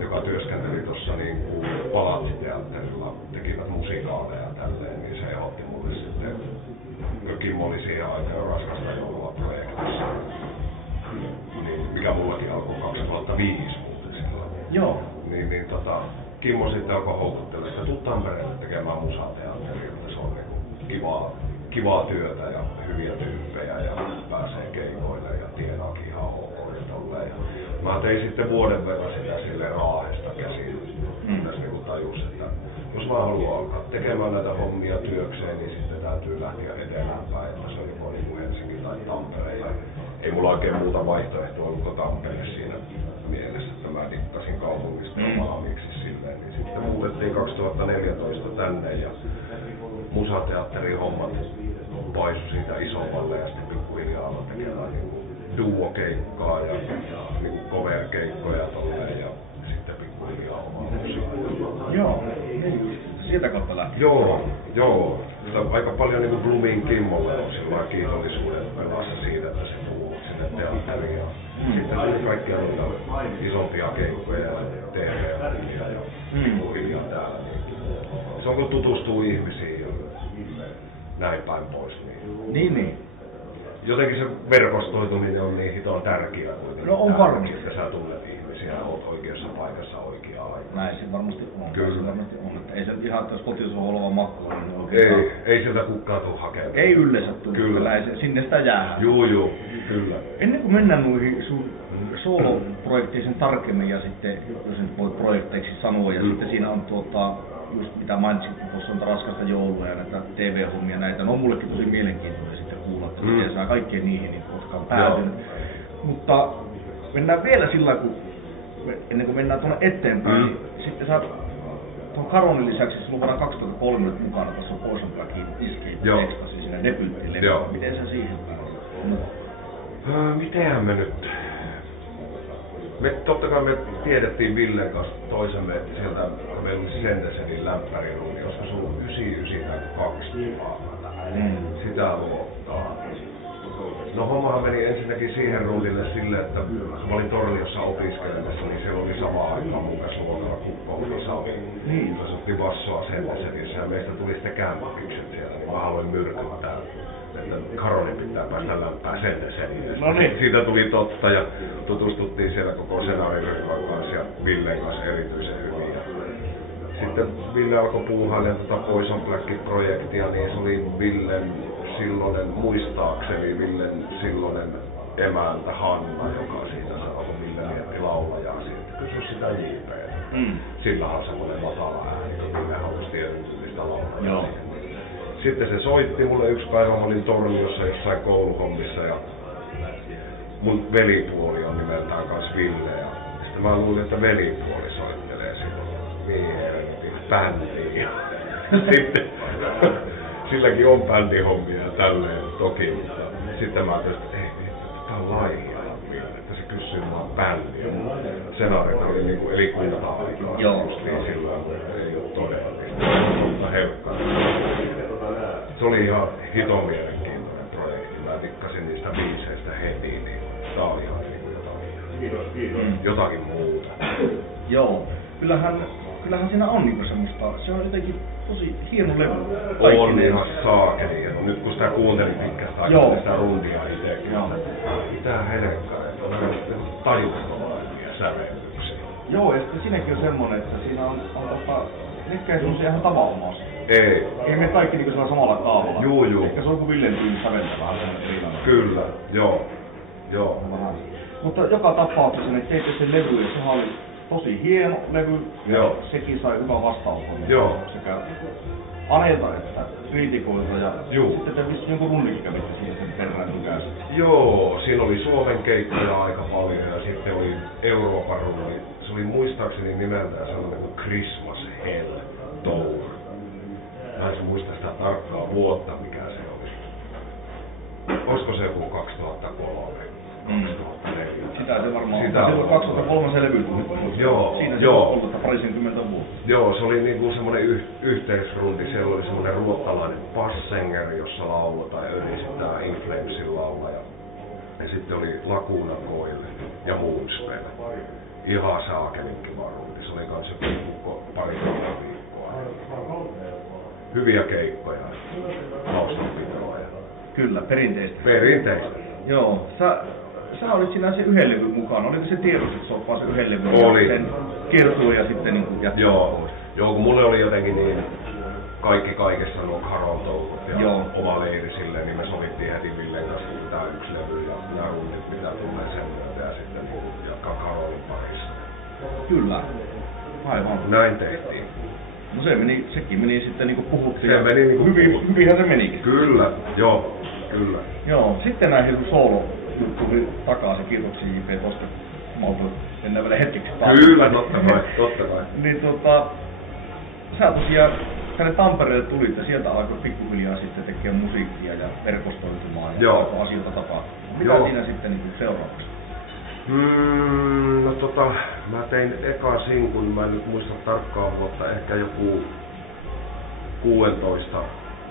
joka työskenteli tuossa niin Palatsi-teatterilla, tekivät musiikaalia musalle ja tälleen, niin se otti mulle sitten. Kimmo oli siihen aikaan Raskasta joulua -projektissa, niin, mikä mullakin alkoi 2005 silloin. Joo. Niin, Kimmo sitten alkoi houkuttella sitä, tuu Tampereelle tekemään musateatteria, että se on niinku kivaa työtä ja hyviä tyyppejä ja pääsee keikoille ja tienaakin ihan ok ja tolleen. Mä tein sitten vuoden verran sitä sille Raahesta käsin, kunnes niinku tajus, että jos mä haluan alkaa tekemään näitä hommia työkseen, niin sitten täytyy lähteä etelään päin, että se on joko niin Helsinki tai Tampere. Ja ei mulla oikein muuta vaihtoehtoa ollut kuin Tampere siinä mielessä, että mä dikkasin kaupungista valmiiksi silleen. Niin sitten muutettiin 2014 tänne ja musateatterin hommat paisu siitä isommalle ja sitten pikkuhiljaa aloin tekemään duo-keikkaa ja cover-keikkoja tolleen ja sitten pikkuhiljaa omaa musiikkia. Joo, sieltä kautta lähti. Joo. Aika paljon niin Blumin Kimmolle on sillä kiitollisuuden velassa siitä, että se tuo sinne teatteriin. Sitten tuli kaikkia noita isompia keikkoja ja TV-hommia ja pikkuhiljaa täällä. Se on kun tutustuu ihmisiin ja näin päin pois. Niin. Jotenkin se verkostoituminen on niin hitoa tärkeää. No on varmasti. Että sä tunnet ihmisiä, oot oikeassa paikassa oikeaan aikaan. Näin se varmasti on. Kyllä. Se varmasti on. Että ei se ihan, jos kotisohva makkua, niin oikeastaan... Ei sieltä kukaan tule hakemaan. Ei yleensä tule. Kyllä. Sinne sitä jää. Joo, kyllä. Ennen kuin mennään noihin sun solo-projektiin sen tarkemmin ja sitten, jos nyt voi projekteiksi sanoa, ja sitten siinä on just mitä mainitsit, kun tuossa on Raskasta joulua ja näitä TV-hommia näitä, ne on mullekin tosi mielenkiintoista sitten kuulla, että miten saa kaikkeen niihin niin koskaan päätynyt. Mutta mennään vielä sillä kun ennen kuin mennään tuonne eteenpäin, niin sitten sä tuon Karonin lisäksi sulla on vuonna 2003 mukana tuossa Poison Blackin Escape Ecstasy siinä debyyttilevy. Miten sä siihen pääsit? Mitenhän me nyt? Totta kai me tiedettiin Villen kanssa toisemme sieltä, kun meillä oli Sentesenin lämpäriruuni, koska se on 99 tai 2 sitä luottaa. No hommahan meni ensinnäkin siihen ruudille sille, että kun mä olin Torniossa opiskelemassa, niin siellä oli sama aikaan mun kanssa luokalla Kukkoulissa. Niin. Se otti bassoa Sentesenissä ja meistä tuli sitten kämpäkykset siellä, niin mä haluin myrkyttää. Että Karonin pitää päästä lämpää Senteseniin. No niin. Siitä tuli totta ja tutustuttiin siellä koko senaariryhmän kanssa ja Villen kanssa erityisen hyvin. Sitten Ville alkoi puuhailemaan Poison Black-projektia, niin se oli Villen silloinen, muistaakseni Villen silloinen emäntä Hanna, joka siitä sanoi, kun Ville mietti laulajaa siitä. Kysy sitä JP:tä. Sillähän on semmoinen matala ääni, kun Ville halusi tietysti laulajaa. Sitten se soitti mulle yksi päivä, mä olin Torniossa jossain kouluhommissa ja mun velipuoli on nimeltään kans Ville. Ja sitten mä luulin, että velipuoli soittelee silloin bändiin. Sitten silläkin on bändihommia ja tälleen toki, mutta sitten mä ajattelin, että ei, tää on laihia, että se kysyy vaan bändiä. Senaarina oli niinku elikunta-aikaa, just niin silloin ei oo todellista, mutta helkkana. Se oli ihan hiton mielenkiintoinen projekti. Mä tikkasin niistä biiseistä heti, niin tää oli ihan jotakin muuta. Joo. Kyllähän siinä on niinku semmoista, se on jotenkin tosi hieno levy. On ihan saakeli. Nyt kun sitä kuuntelin pitkästä aikaa sitä rundia itsekin, mitä helekkaa, että on aika tajuttomaisia sävellyksiä. Joo, ja sitten siinäkin on semmonen, että siinä on mitkä ei semmosia ihan tavanomaisia. Ei me kaikki niinku sillä samalla kaavalla. Juu. Ehkä se on kuin Villen tyyli säveltä vähän semmoinen. Kyllä, joo. Mutta joka tapauksessa ne teitte sen levy ja sehän oli tosi hieno levy. Joo. Sekin sai hyvän vastaanoton. Joo. Sekä Aneilta että kriitikoilta ja sitten te vissiin jonkun runnikin kävitte siinä sen perään tykässä. Joo, siinä oli Suomen keikkoja aika paljon ja sitten oli Euroopan runni. Se oli muistaakseni nimeltään sellainen kuin Christmas Hell Tour. Mä en muista sitä tarkkaa vuotta, mikä se oli. Olisiko se joku 2003? 2004. Sitä se varmaan on. Silloin 2003 se levy tuli. Siinä se on ollut 20 vuotta. Joo, se oli niinku semmonen yhteisrundi. Siellä oli semmonen ruottalainen Passenger, jossa lauletaan ja yhdistetään In Flamesin laulaja. Ja sitten oli Lacuna Coil ja Moonspell. Ihan saakelin kiva rundi. Se oli kans joku 3 viikkoa. hyviä keikkoja, taustapitoa. Kyllä, perinteistä. Perinteistä. Joo. Sä olit siinä se yhden levyn mukana. Oliko se tiedossa, että se on vaan se yhden levyn? Oli. Sen kiertui ja sitten niin jatkaa? Joo, kun mulle oli jotenkin niin kaikki kaikessa nuo Karol-touhut ja oma leiri silleen, niin me sovittiin heti Villen kanssa, että tää yksi levy ja nämä rundit pitää tulee sen myötä ja sitten niin jatkaa Karolin parissa. Kyllä. Aivan. Näin tehtiin. No sekin meni sitten niinku puhuttiin. Se meni niinku hyvinhän se menikin. Kyllä, joo, kyllä. Joo, sitten näihin soolo-juttuihin takaisin, kiitoksia JP tosta. Mennään vielä hetkeksi taas. Kyllä, totta kai. Niin sä tosiaan tänne Tampereelle tulit ja sieltä alkoi pikkuhiljaa sitten tekemään musiikkia ja verkostoitumaan ja alkoi asioita tapahtua. Mitä siinä sitten niin seuraavaksi? Mä tein eka sinkun, mä en nyt muista tarkkaan vuotta, ehkä joku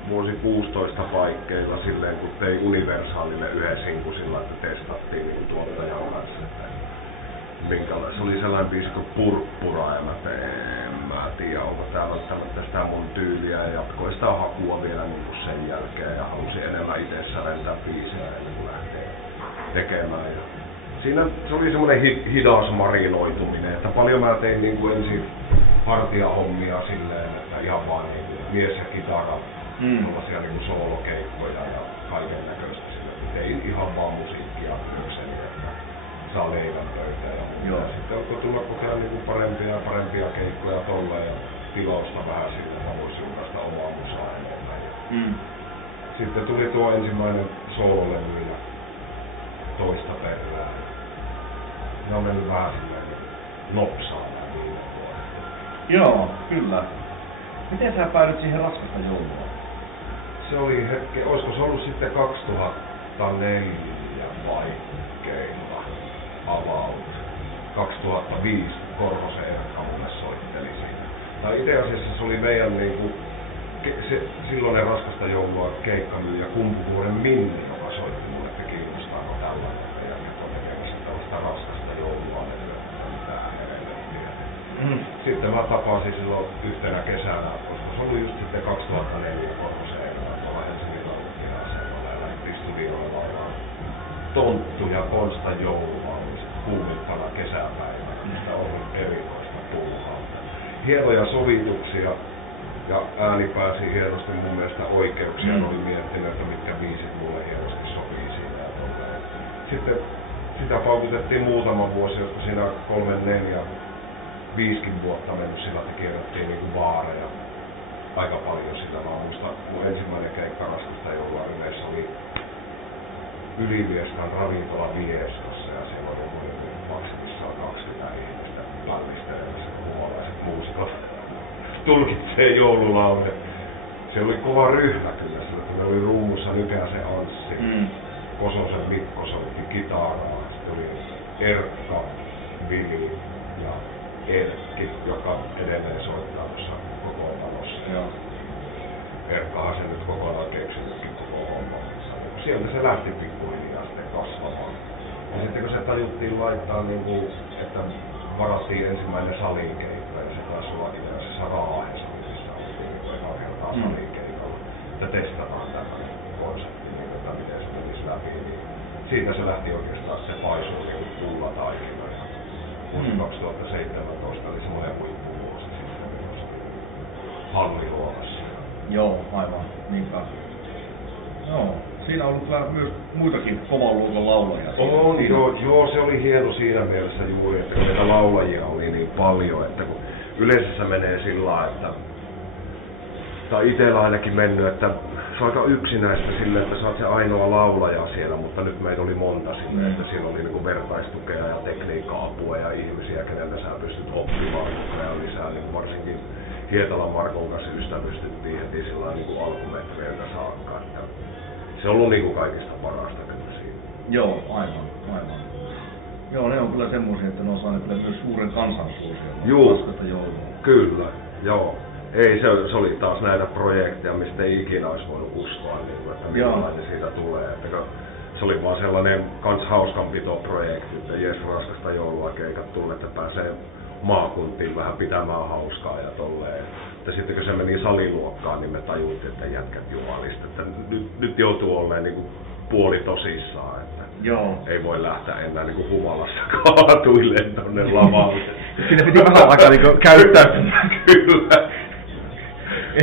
vuosi 16 paikkeilla silleen, kun tein Universaalille yhden sinkun sillä, että testattiin niin tuottajan kanssa. Minkälainen. Se oli sellainen biisi kuin Purppura ja mä tiedä, onko tää välttämättä sitä mun tyyliä ja jatkoi sitä hakua vielä niin kuin sen jälkeen ja halusin enemmän itse särentää biisejä ennen kuin lähtee tekemään. Ja siinä se oli semmoinen hidas marinoituminen, että paljon mä tein niin kuin ensin hartiahommia silleen, että ihan vaan niin kuin mies ja kitara, sellaisia niin kuin soolokeikkoja ja kaiken näköistä silleen. Tein ihan vaan musiikkia työkseni, että saa leivän pöytään. Ja sitten alkoi tulla kokea niin kuin parempia keikkoja tolleen ja tilausta vähän siitä, että voisi julkaista omaa musaa enemmän. Sitten tuli tuo ensimmäinen soololevy ja toista perään. Ne on mennyt vähän silleen nopsaan viime vuonna. Joo, kyllä. Miten sä päädyt siihen Raskasta joulua? Se oli olisiko se ollut sitten 2004 paikkeilla about. 2005 Korhosen Erkka mulle soitteli siinä. Tai itse asiassa se oli meidän niinku, silloinen Raskasta joulua keikkamyyjä Kumpuvuoren Minni, joka soitti mulle, että kiinnostaako tällainen meidän tekemässä tällaista Raskasta joulua, että mitään helvettiä. Sitten mä tapasin silloin yhtenä kesänä, koska se oli just sitten 2004 Korhosen Erkka tuolla Helsingin Lauttila-asemalla ja lähdettiin studiolle laulaa Tonttu ja Konsta joulua. Kuumittana kesäpäivänä, mistä oli erikoista puuhaa. Hienoja sovituksia ja ääni pääsi hienosti mun mielestä oikeuksia. Oli miettinyt, että mitkä biisit mulle hienosti sopii siinä. Sitten sitä paukutettiin muutama vuosi, jotka siinä 3, 4, 5 vuotta mennyt sillä, että kierrättiin niinku baareja aika paljon sillä. Mä muistan, mun ensimmäinen keikka Raskasta joulua yleensä oli Ylivieskan ravintola Vieskossa ja siellä oli maksimissaan 20 ihmistä pallistelemässä, kun ruolaiset muusikot tulkitsee joululauluja. Se oli kova ryhmä kyllä, sillä kun oli rummussa Nykäsen Anssi, Kososen Mikko soitti kitaraa, sitten oli Erkka, Vili ja Erkki, joka edelleen soittaa tuossa kokoonpanossa. Erkkahan se nyt kokonaan keksinytkin koko homma. Sieltä se lähti pikkuhiljaa sitten kasvamaan. Ja sitten kun se tajuttiin laittaa, niin kuin, että varattiin ensimmäinen salikeikka, ja se taisi olla itse asiassa Raahessa, missä oli eka kertaa salikeikalla, että testataan tämmöinen konsepti, niin, että miten se menisi läpi. Niin siitä se lähti oikeastaan se paisuu niin pullataikina. Vuosi 2017 oli semmoinen huippuvuosi sitten myös Halliluolassa. Joo, aivan. Niinpä. Joo. Siinä on ollut myös muitakin kovan luokan laulajia. Joo, se oli hieno siinä mielessä juuri, että näitä laulajia oli niin paljon, että kun yleensä se menee sillä lailla, että tai itsellä ainakin mennyt, että se on aika yksinäistä silleen, että sä oot se ainoa laulaja siellä, mutta nyt meitä oli monta silleen, että siellä oli niinku vertaistukea ja tekniikka-apua ja ihmisiä, keneltä sä pystyt oppimaan ja lisää, niin varsinkin Hietalan Markon kanssa ystävystyttiin heti sillä niinku alkumetreiltä saakka. Että se on ollut niinku kaikista parasta kyllä siinä. Joo, aivan. Joo, ne on kyllä semmoisia, että ne on saaneet kyllä myös suuren kansansuosion. Juu, kyllä, joo. Ei, se oli taas näitä projekteja, mistä ei ikinä olisi voinut uskoa, niin, että millainen siitä tulee. Että se oli vaan sellainen kans hauskanpitoprojekti, että jes Raskasta joulua keikat tulee, että pääsee maakuntiin vähän pitämään hauskaa ja tolleen. Että sitten kun se meni saliluokkaan, niin me tajuttiin, että jätkät jumalista, että nyt joutuu olemaan niin kuin puoli tosissaan, että joo. Ei voi lähteä enää niin kuin humalassa kaatuilleen tonne lavalle. Siinä piti vähän aikaa niin käyttää. Kyllä.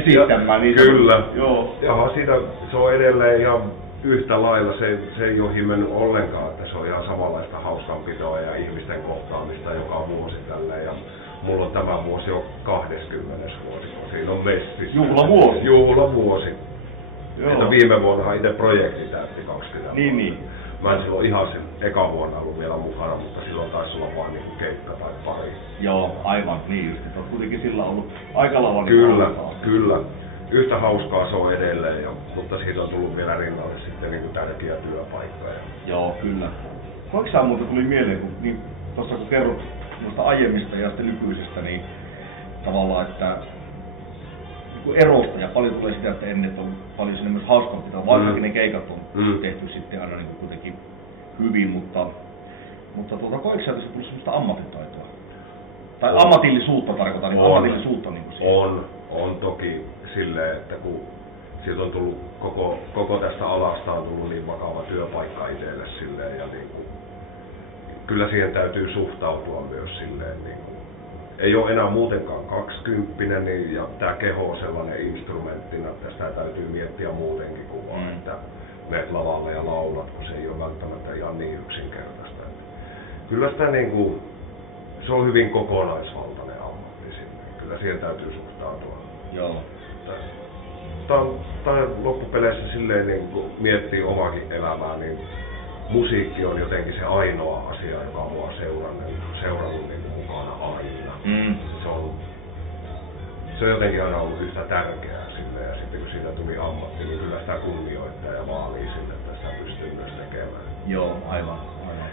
Esittämään niitä. Kyllä. Joo. Ja siitä se on edelleen ihan yhtä lailla, se ei ole himennyt ollenkaan, että se on ihan samanlaista hauskanpitoa ja ihmisten kohtaamista joka vuosi tälleen. Ja mulla on tämä vuosi jo 20. vuosi, kun siinä on messissä. Juhlavuosi? Juhlavuosi. Joo. Että viime vuonnahan itse projekti täytti 20 Niin. Mä en silloin ihan sen eka vuonna ollut vielä mukana, mutta silloin taisi olla vain niin keikka tai pari. Joo, aivan niin just. Olet kuitenkin sillä ollut aika lailla Kyllä. Yhtä hauskaa se on edelleen, mutta siitä on tullut vielä rinnalle sitten niin tärkeä työpaikka. Joo, kyllä. Koiksaa muuta tuli mieleen, kun tuossa kun kerrot noista aiemmista ja sitten nykyisestä, niin tavallaan, että niin erosta ja paljon tulee sitä, että ennen on paljon sinne myös hauskanpitoa, vaikkakin ne keikat on tehty sitten aina niin kuitenkin hyvin, mutta koiksaa tässä tullut semmoista ammattitaitoa? Tai ammatillisuutta tarkoitan, niin ammatillisuutta niin kuin on toki silleen, että kun siitä on tullut koko tästä alasta on tullut niin vakava työpaikka itselle silleen ja niin kuin, kyllä siihen täytyy suhtautua myös silleen niin kuin, ei ole enää muutenkaan 20 niin, ja tää keho on sellainen instrumenttina, että sitä täytyy miettiä muutenkin kuin vaan, että menet lavalle ja laulat, kun se ei ole välttämättä ihan niin yksinkertaista. Kyllä sitä niin kuin, se on hyvin kokonaisvaltainen ammatti silleen. Kyllä siihen täytyy suhtautua. Joo. Tai loppupeleissä silleen, niin kun miettii omakin elämää, niin musiikki on jotenkin se ainoa asia, joka mua on seurannut niin mukana aina. Se on jotenkin aina ollut yhtä tärkeää silleen, ja sitten kun siitä tuli ammatti, niin kyllä sitä kunnioittaa ja vaalii sille, että sitä pystyy myös tekemään. Joo, aivan.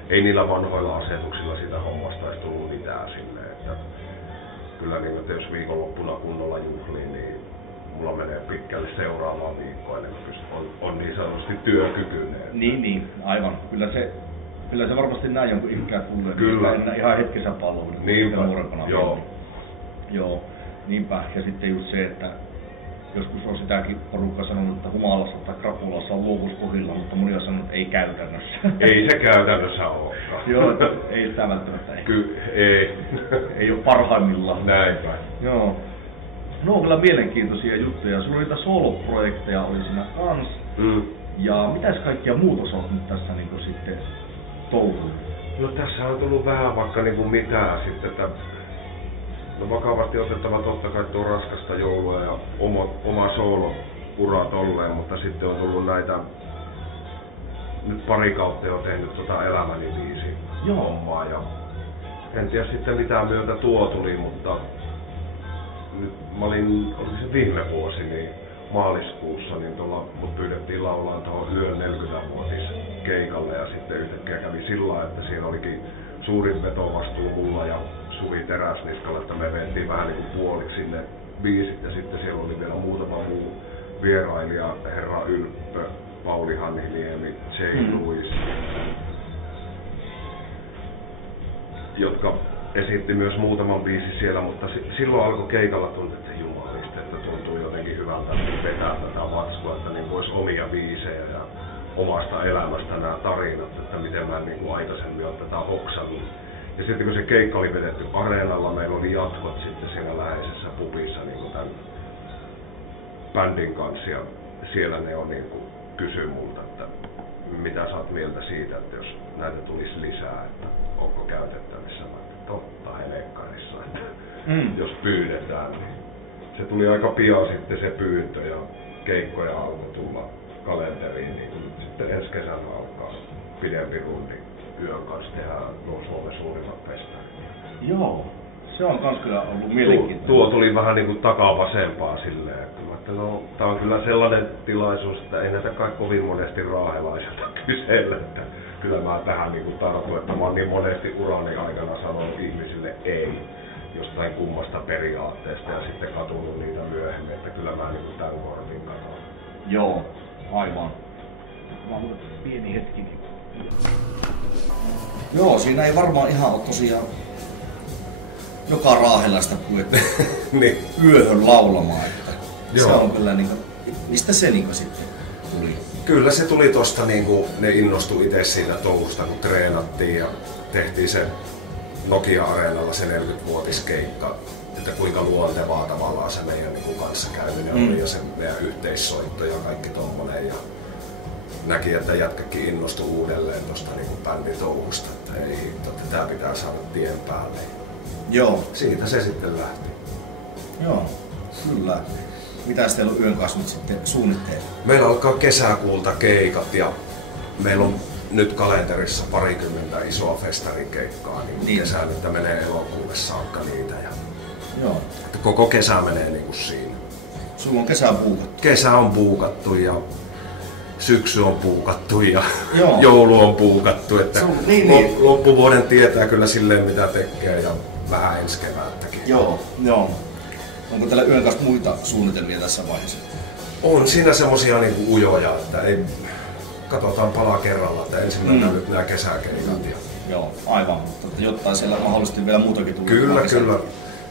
Ei niillä vanhoilla asetuksilla sitä hommasta olisi tullut mitään silleen, että kyllä niin, että jos viikonloppuna kunnolla juhliin, niin mulla menee pitkälle seuraavaan viikkoon, ennen kuin on niin sanotusti työkykyinen. Niin, aivan. Kyllä se varmasti näin jonkun ikään tulee. Kyllä. Ihan hetkensä palvelu. Niinpä, joo. Niinpä. Ja sitten just se, että joskus on sitäkin porukka sanonut, että humalassa tai krapulassa on luovuus kohdillaan, mutta moni on sanonut, että ei käytännössä. Ei se käytännössä olekaan. Joo, että ei sitä välttämättä ehkä. Ei. Ei ole parhaimmillaan. Näinpä. Joo. No on kyllä mielenkiintoisia juttuja. Sulla oli niitä solo-projekteja oli siinä kans. Ja mitäs kaikkia muuta sä oot nyt tässä niin sitten touhunut? No tässä on tullut vähän vaikka niin mitään sitten, että no vakavasti otettava totta kai tuo raskasta joulua ja oma soolo-ura tolleen, mutta sitten on tullut näitä, nyt pari kautta jo tehnyt Elämäni biisi hommaa ja en tiedä sitten mitään myötä tuo tuli, mutta nyt mä olin se viime vuosi niin maaliskuussa, niin mut pyydettiin laulaan tuohon Yön 40-vuotis keikalle ja sitten yhtäkkiä kävi sillä lailla, että siinä olikin suurin vetovastuu mulla ja Suvi Teräsniskalla, että me mentiin vähän niin kuin puoliksi sinne biisit ja sitten siellä oli vielä muutama muu vierailija, Herra Ylppö, Pauli Hanniniemi, Jay Lewis, jotka esitti myös muutaman biisin siellä, mutta silloin alkoi keikalla tuntua, että jumalista, että tuntuu jotenkin hyvältä vetää tätä matskua, että niin voisi omia biisejä ja omasta elämästä nämä tarinat, että miten mä niin kuin aikaisemmin olen tätä hoksannut. Ja sitten kun se keikka oli vedetty areenalla, meillä oli jatkot sitten siinä läheisessä pubissa niin kuin tämän bändin kanssa ja siellä ne on niin kuin kysyi multa, että mitä sä oot mieltä siitä, että jos näitä tulisi lisää, että onko käytettävissä. Totta helekkarissa, että jos pyydetään, niin se tuli aika pian sitten se pyyntö ja keikkoja alkoi tulla kalenteriin, niin sitten ensi kesänä alkaa pidempi rundi Yön kanssa tehdään nuo Suomen suurimmat festarit. Joo, se on kans kyllä ollut mielenkiintoista. Tuo tuli vähän niin kuin takavasempaa silleen, että no, tää on kyllä sellainen tilaisuus, että ei näitä kai kovin monesti raahelaiselta kysellä, että kyllä mä tähän niin kuin tartun, että mä oon niin monesti urani aikana sanonut ihmisille ei jostain kummasta periaatteesta ja sitten katunut niitä myöhemmin, että kyllä mä niin kuin tämän korvin katon. Joo, aivan. Mä oon pieni hetki. Joo, siinä ei varmaan ihan ole tosiaan joka raahella sitä puettu niin. yöhön laulamaan. Että se Joo. on kyllä niinku, mistä se niinku sitten tuli? Kyllä se tuli tosta, niinku, ne innostui itse siitä touhusta, kun treenattiin ja tehtiin se Nokia-areenalla se 40-vuotiskeikka, että kuinka luontevaa tavallaan se meidän niinku kanssakäyminen oli ja se meidän yhteissoitto ja kaikki tommonen. Ja näki, että jätkäkin innostui uudelleen tosta niinku bänditouhusta, että ei hitto, että tää pitää saada tien päälle. Joo. Siitä se sitten lähti. Joo, kyllä. Mitäs teillä on yön kanssa nyt sitten suunnitteilla? Meillä alkaa kesäkuulta keikat ja meillä on nyt kalenterissa 20 isoa festarikeikkaa, niin kesältä menee elokuulle saakka niitä. Ja Joo. että koko kesä menee niinku siinä. Sulla on kesä buukattu. Kesä on buukattu ja syksy on buukattu ja Joo. joulu on buukattu. Että niin. loppuvuoden tietää kyllä silleen mitä tekee ja vähän ensi kevättäkin. Joo, joo. Onko teillä yön kanssa muita suunnitelmia tässä vaiheessa? On siinä semmosia niinku ujoja, että ei, katsotaan pala kerralla, että ensin mennään nyt nämä kesäkeikat. Joo, aivan. Mutta jotain siellä mahdollisesti vielä muutakin tulee. Kyllä.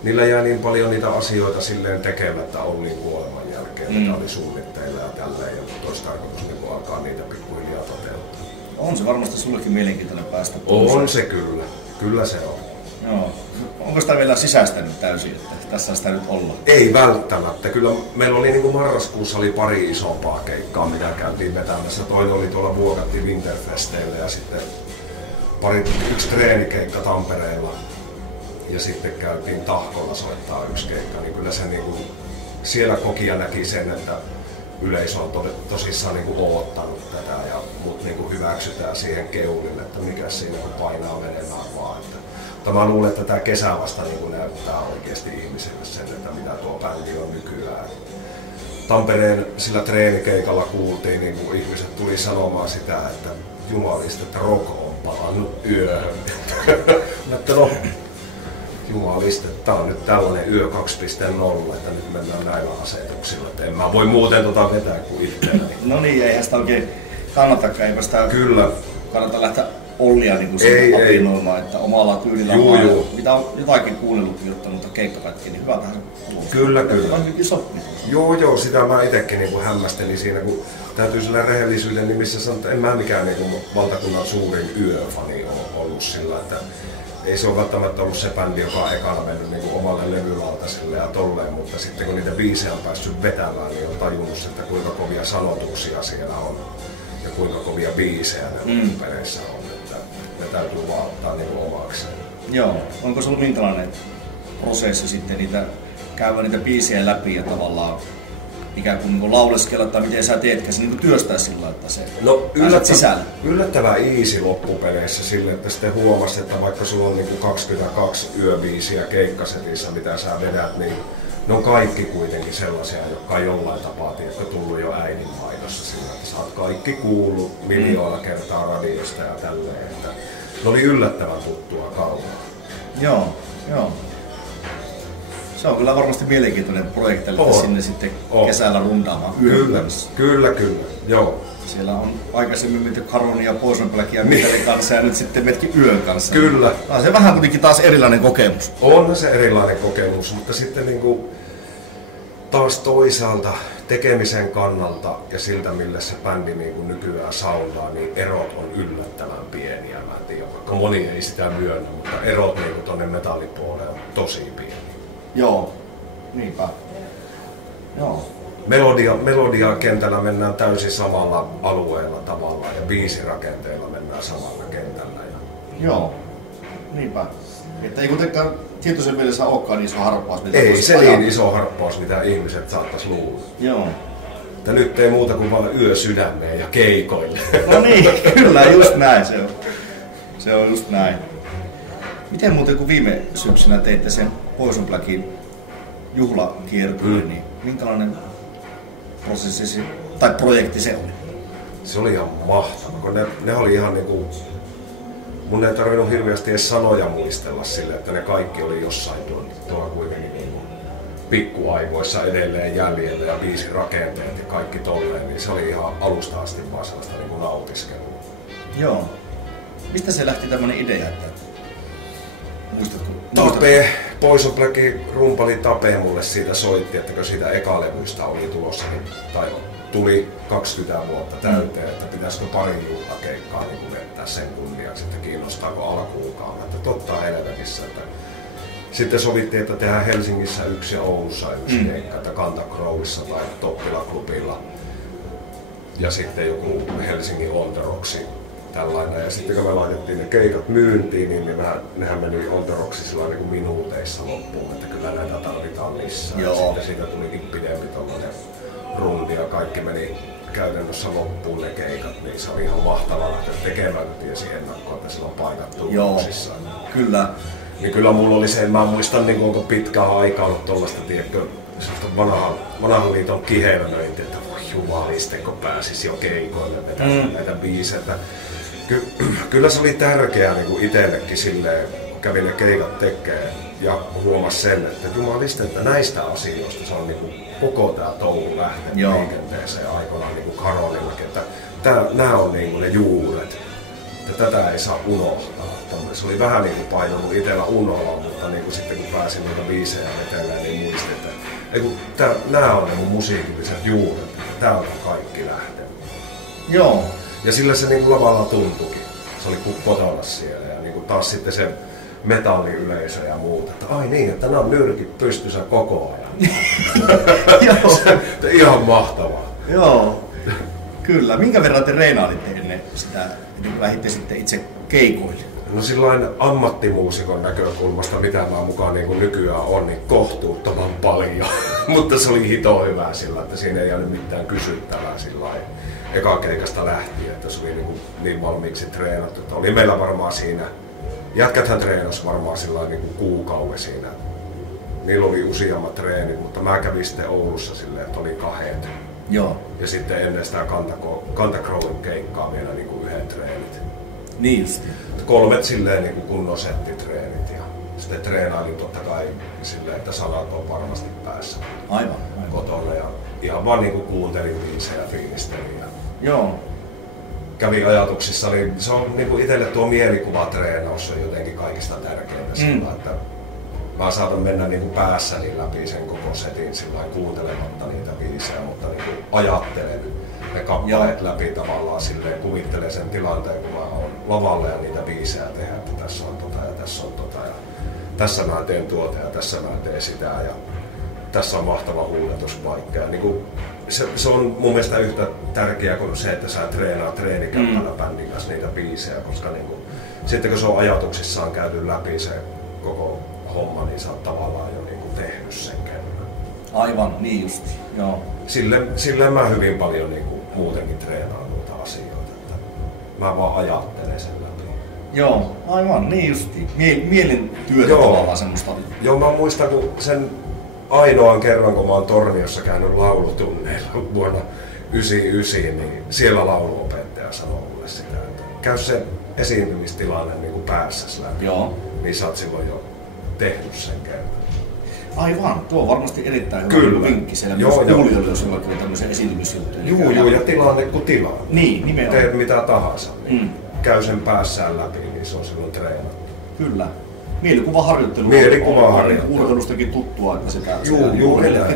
Niillä jää niin paljon niitä asioita silleen tekemättä Ollin kuoleman jälkeen, mitä oli suunnitteilla ja tälleen, ja olisi tarkoitus niin alkaa niitä pikkuhiljaa toteuttaa. On se varmasti sullekin mielenkiintoinen päästä. On se kyllä se on. Joo. Onko sitä vielä sisäistänyt täysin, että tässä sitä nyt ollaan? Ei välttämättä. Kyllä meillä oli niin kuin marraskuussa oli pari isompaa keikkaa, mitä käytiin vetämässä. Toinen oli tuolla Vuokatti Winterfesteillä ja sitten yksi treenikeikka Tampereella. Ja sitten käytiin Tahkolla soittaa yksi keikka, niin kyllä se niinku, siellä koki ja näki sen, että yleisö on tosissaan niinku oottanut tätä ja mut niinku hyväksytään siihen keulille, että mikä siinä kun painaa menemään vaan. Mutta mä luulen, että tää kesä vasta niinku näyttää oikeasti ihmisille sen, että mitä tuo bändi on nykyään. Tampereen sillä treenikeikalla kuultiin, niin kun ihmiset tuli sanomaan sitä, että jumalista, että rock on palannut yöhön. Että no, jumalista, tää on nyt tällainen yö 2.0, että nyt mennään näillä asetuksilla. Että en mä voi muuten vetää kuin itseäni. No niin, eihän sitä oikein kannatakaan, eipä sitä Kyllä. kannata lähteä Ollia niin siitä apinoimaan, että omalla tyylillä Juu. mitä on jotakin kuunnellut, mutta keikkapätkiä, niin hyvä tähän kuulostaa. Kyllä. Iso. Joo, sitä mä itekin niin hämmästelin siinä, kun täytyy sillä rehellisyyden nimissä sanoa, että en mä mikään niin valtakunnan suurin yöfani ole ollut sillä, että ei se ole välttämättä ollut se bändi, joka on ekana mennyt niin omalle levylautaselle ja tolleen, mutta sitten kun niitä biisejä on päässyt vetämään, niin on tajunnut, että kuinka kovia sanotuksia siellä on ja kuinka kovia biisejä ne peleissä on, että ne täytyy vaan ottaa niin omakseen. Joo, onko se ollut minkälainen prosessi sitten käydä niitä biisejä läpi ja tavallaan ikään kuin lauleskella tai miten sä teetkään se niin työstää sillä, että se yllättävän easy loppupeleissä sille, että sitten huomasi, että vaikka sulla on niin 22 yöbiisiä keikkasetissä, mitä sä vedät, niin ne on kaikki kuitenkin sellaisia, jotka on jollain tapaa tullut jo äidinmaidossa sillä, että sä oot kaikki kuullut miljoona kertaa radiosta ja tälleen, että ne oli yllättävän tuttua kauan. Joo. Se on kyllä varmasti mielenkiintoinen projekti, että sinne sitten kesällä rundaamaan yön kanssa. Kyllä, joo. Siellä on aikaisemmin menty Karonia ja Poison Blackia Mitelin kanssa ja nyt sitten metkin yön kanssa. Kyllä. On se vähän kuitenkin taas erilainen kokemus. On se erilainen kokemus, mutta sitten niinku taas toisaalta tekemisen kannalta ja siltä millä se bändi niinku nykyään soundaa, niin erot on yllättävän pieniä. Mä en tiedä, vaikka moni ei sitä myönnä, mutta erot niinku tonne metallipuolelle on tosi pieniä. Joo, niinpä. Joo. Melodia kentällä mennään täysin samalla alueella tavallaan ja biisirakenteella mennään samalla kentällä. Joo, niinpä. Että ei kuitenkaan tietoisen mielessä olekaan niin iso harppaus. Ei se niin iso harppaus, mitä ihmiset saattais luulla. Joo. Että nyt ei muuta kuin vaan yö sydämeen ja keikoille. No niin, kyllä, just näin se on. Se on just näin. Miten muuten kun viime syksynä teitte sen Poison Blackin juhlakiertueen, niin minkälainen prosessi tai projekti se oli? Se oli ihan mahtava, kun ne oli ihan niinku... Mun ei tarvinnut hirveästi edes sanoja muistella sille, että ne kaikki oli jossain tuolla kuitenkin niinku pikkuaivoissa edelleen jäljellä ja biisin rakenteet ja kaikki tolleen, niin se oli ihan alusta asti vaan sellaista niinku nautiskelua. Joo. Mistä se lähti tämmönen idea, että muistatko? Poison Blackin rumpali Tape mulle siitä soitti, että kun siitä ekalevystä oli tulossa, tai tuli 20 vuotta täyteen, että pitäisikö pari juhlakeikkaa niin vettää sen kunniaksi, että kiinnostaako alkuukaan. Että totta helvetissä. Että sitten sovittiin, että tehdään Helsingissä yksi ja Oulussa yksi keikka, että Cantagrowissa tai Toppila-klubilla. Ja sitten joku Helsingin On The Rocks tällainen. Ja sitten kun me laitettiin ne keikat myyntiin, niin nehän meni On The Rocksilla niin kuin minuuteissa loppuun, että kyllä näitä tarvitaan missään. Ja sitten siitä tulikin pidempi tollainen rundi ja kaikki meni käytännössä loppuun ne keikat, niin se oli ihan mahtavaa lähteä tekemään, kun tiesi ennakkoon, että sillä on paikat tuloksissa. Kyllä. Niin kyllä mulla oli se, en mä muistan niin onko pitkään aikaa ollut tollaista, tiedätkö, vanhan liiton kihelmöinti, että voi jumaliste, kun pääsis jo keikoille vetämään näitä biisejä. Kyllä se oli tärkeää niin itsellekin silleen, kun kävin ne keikat tekee ja huomasi sen, että jumaliste, että näistä asioista se on niin koko tää touhu lähtenyt liikenteeseen aikoinaan niin Karolillakin, että nämä on niin ne juuret. Että tätä ei saa unohtaa. Se oli vähän niin kuin painunut itsellä unolla, mutta niin kuin sitten kun pääsin niitä biisejä vetelemään, niin muistin, että nämä on ne mun musiikilliset juuret. Täältä kaikki lähtee. Joo. Ja sillä se niin kuin lavalla tuntuikin. Se oli kuin kotona siellä ja niin kuin taas sitten se metalliyleisö ja muuta. Että ai niin, että nämä on nyrkit pystyssä koko ajan. Ihan mahtavaa. Joo. Kyllä. Minkä verran te reinaalitte ennen sitä, niin lähditte sitten itse keikoille? No sillain ammattimuusikon näkökulmasta, mitä mä mukaan niin kuin nykyään on, niin kohtuuttoman paljon. Mutta se oli hito hyvä sillä, että siinä ei jäänyt mitään kysyttävää sillain eka keikasta lähtien, että se oli niin valmiiksi treenattu. Että oli meillä varmaan siinä, jätkäthän treenasi varmaan sillain niin kuin kuukauden siinä. Niillä oli useammat treenit, mutta mä kävin sitten Oulussa silleen, että oli 2. Joo. Ja sitten ennen sitä Cantagrowin keikkaa vielä niin kuin 1 treenit. Niin just. 3 silleen niin kuin kunnon settitreenit ja sitten treenailin totta kai silleen, että sanat on varmasti päässä. Aivan. Kotona ja ihan vaan niin kuin kuuntelin biisejä ja fiilistelin. Joo. Kävin ajatuksissa, niin se on niin kuin itselle tuo mielikuvatreenaus on jotenkin kaikista tärkeintä sillä, että mä saatan mennä niin kuin päässäni läpi sen koko setin sillain kuuntelematta niitä biisejä, mutta niin kuin ajattelen ne kappaleet läpi tavallaan silleen, kuvittelen sen tilanteen, kun mä oon lavalle ja niitä biisejä tehdä, että tässä on tota ja tässä on tota ja tässä mä teen tuota ja tässä mä teen sitä ja tässä on mahtava huudatuspaikka. Ja niin kuin se on mun mielestä yhtä tärkeää kuin se, että sä treenaat treenikämpällä bändin kanssa niitä biisejä, koska niin kuin, sitten kun se on ajatuksissaan käyty läpi se koko homma, niin sä oot tavallaan jo niin kuin tehnyt sen kerran. Aivan, niin just. Joo. Sille mä hyvin paljon niin kuin muutenkin treenaan noita asioita, että mä vaan ajattelen sen läpi. Joo, aivan, niin justi. Mielen työtä tavallaan semmoista. Joo, mä muistan kun sen ainoan kerran, kun mä oon Torniossa käynyt laulutunneilla vuonna 1999, niin siellä lauluopettaja sanoi mulle sitä, että käy se esiintymistilanne niin kuin päässäsi läpi. Joo. Niin sä oot silloin jo tehnyt sen kerran. Aivan, tuo on varmasti erittäin hyvä vinkki siellä myös kuulijoille, jos on tämmöisiä esiintymisjuttuja. Joo, ja tilanne kuin tilanne. Niin, nimenomaan. Teet mitä tahansa, niin käy sen päässään läpi, niin se on silloin treenattu. Kyllä. Mielikuvaharjoittelu on urheilustakin tuttua, että sitä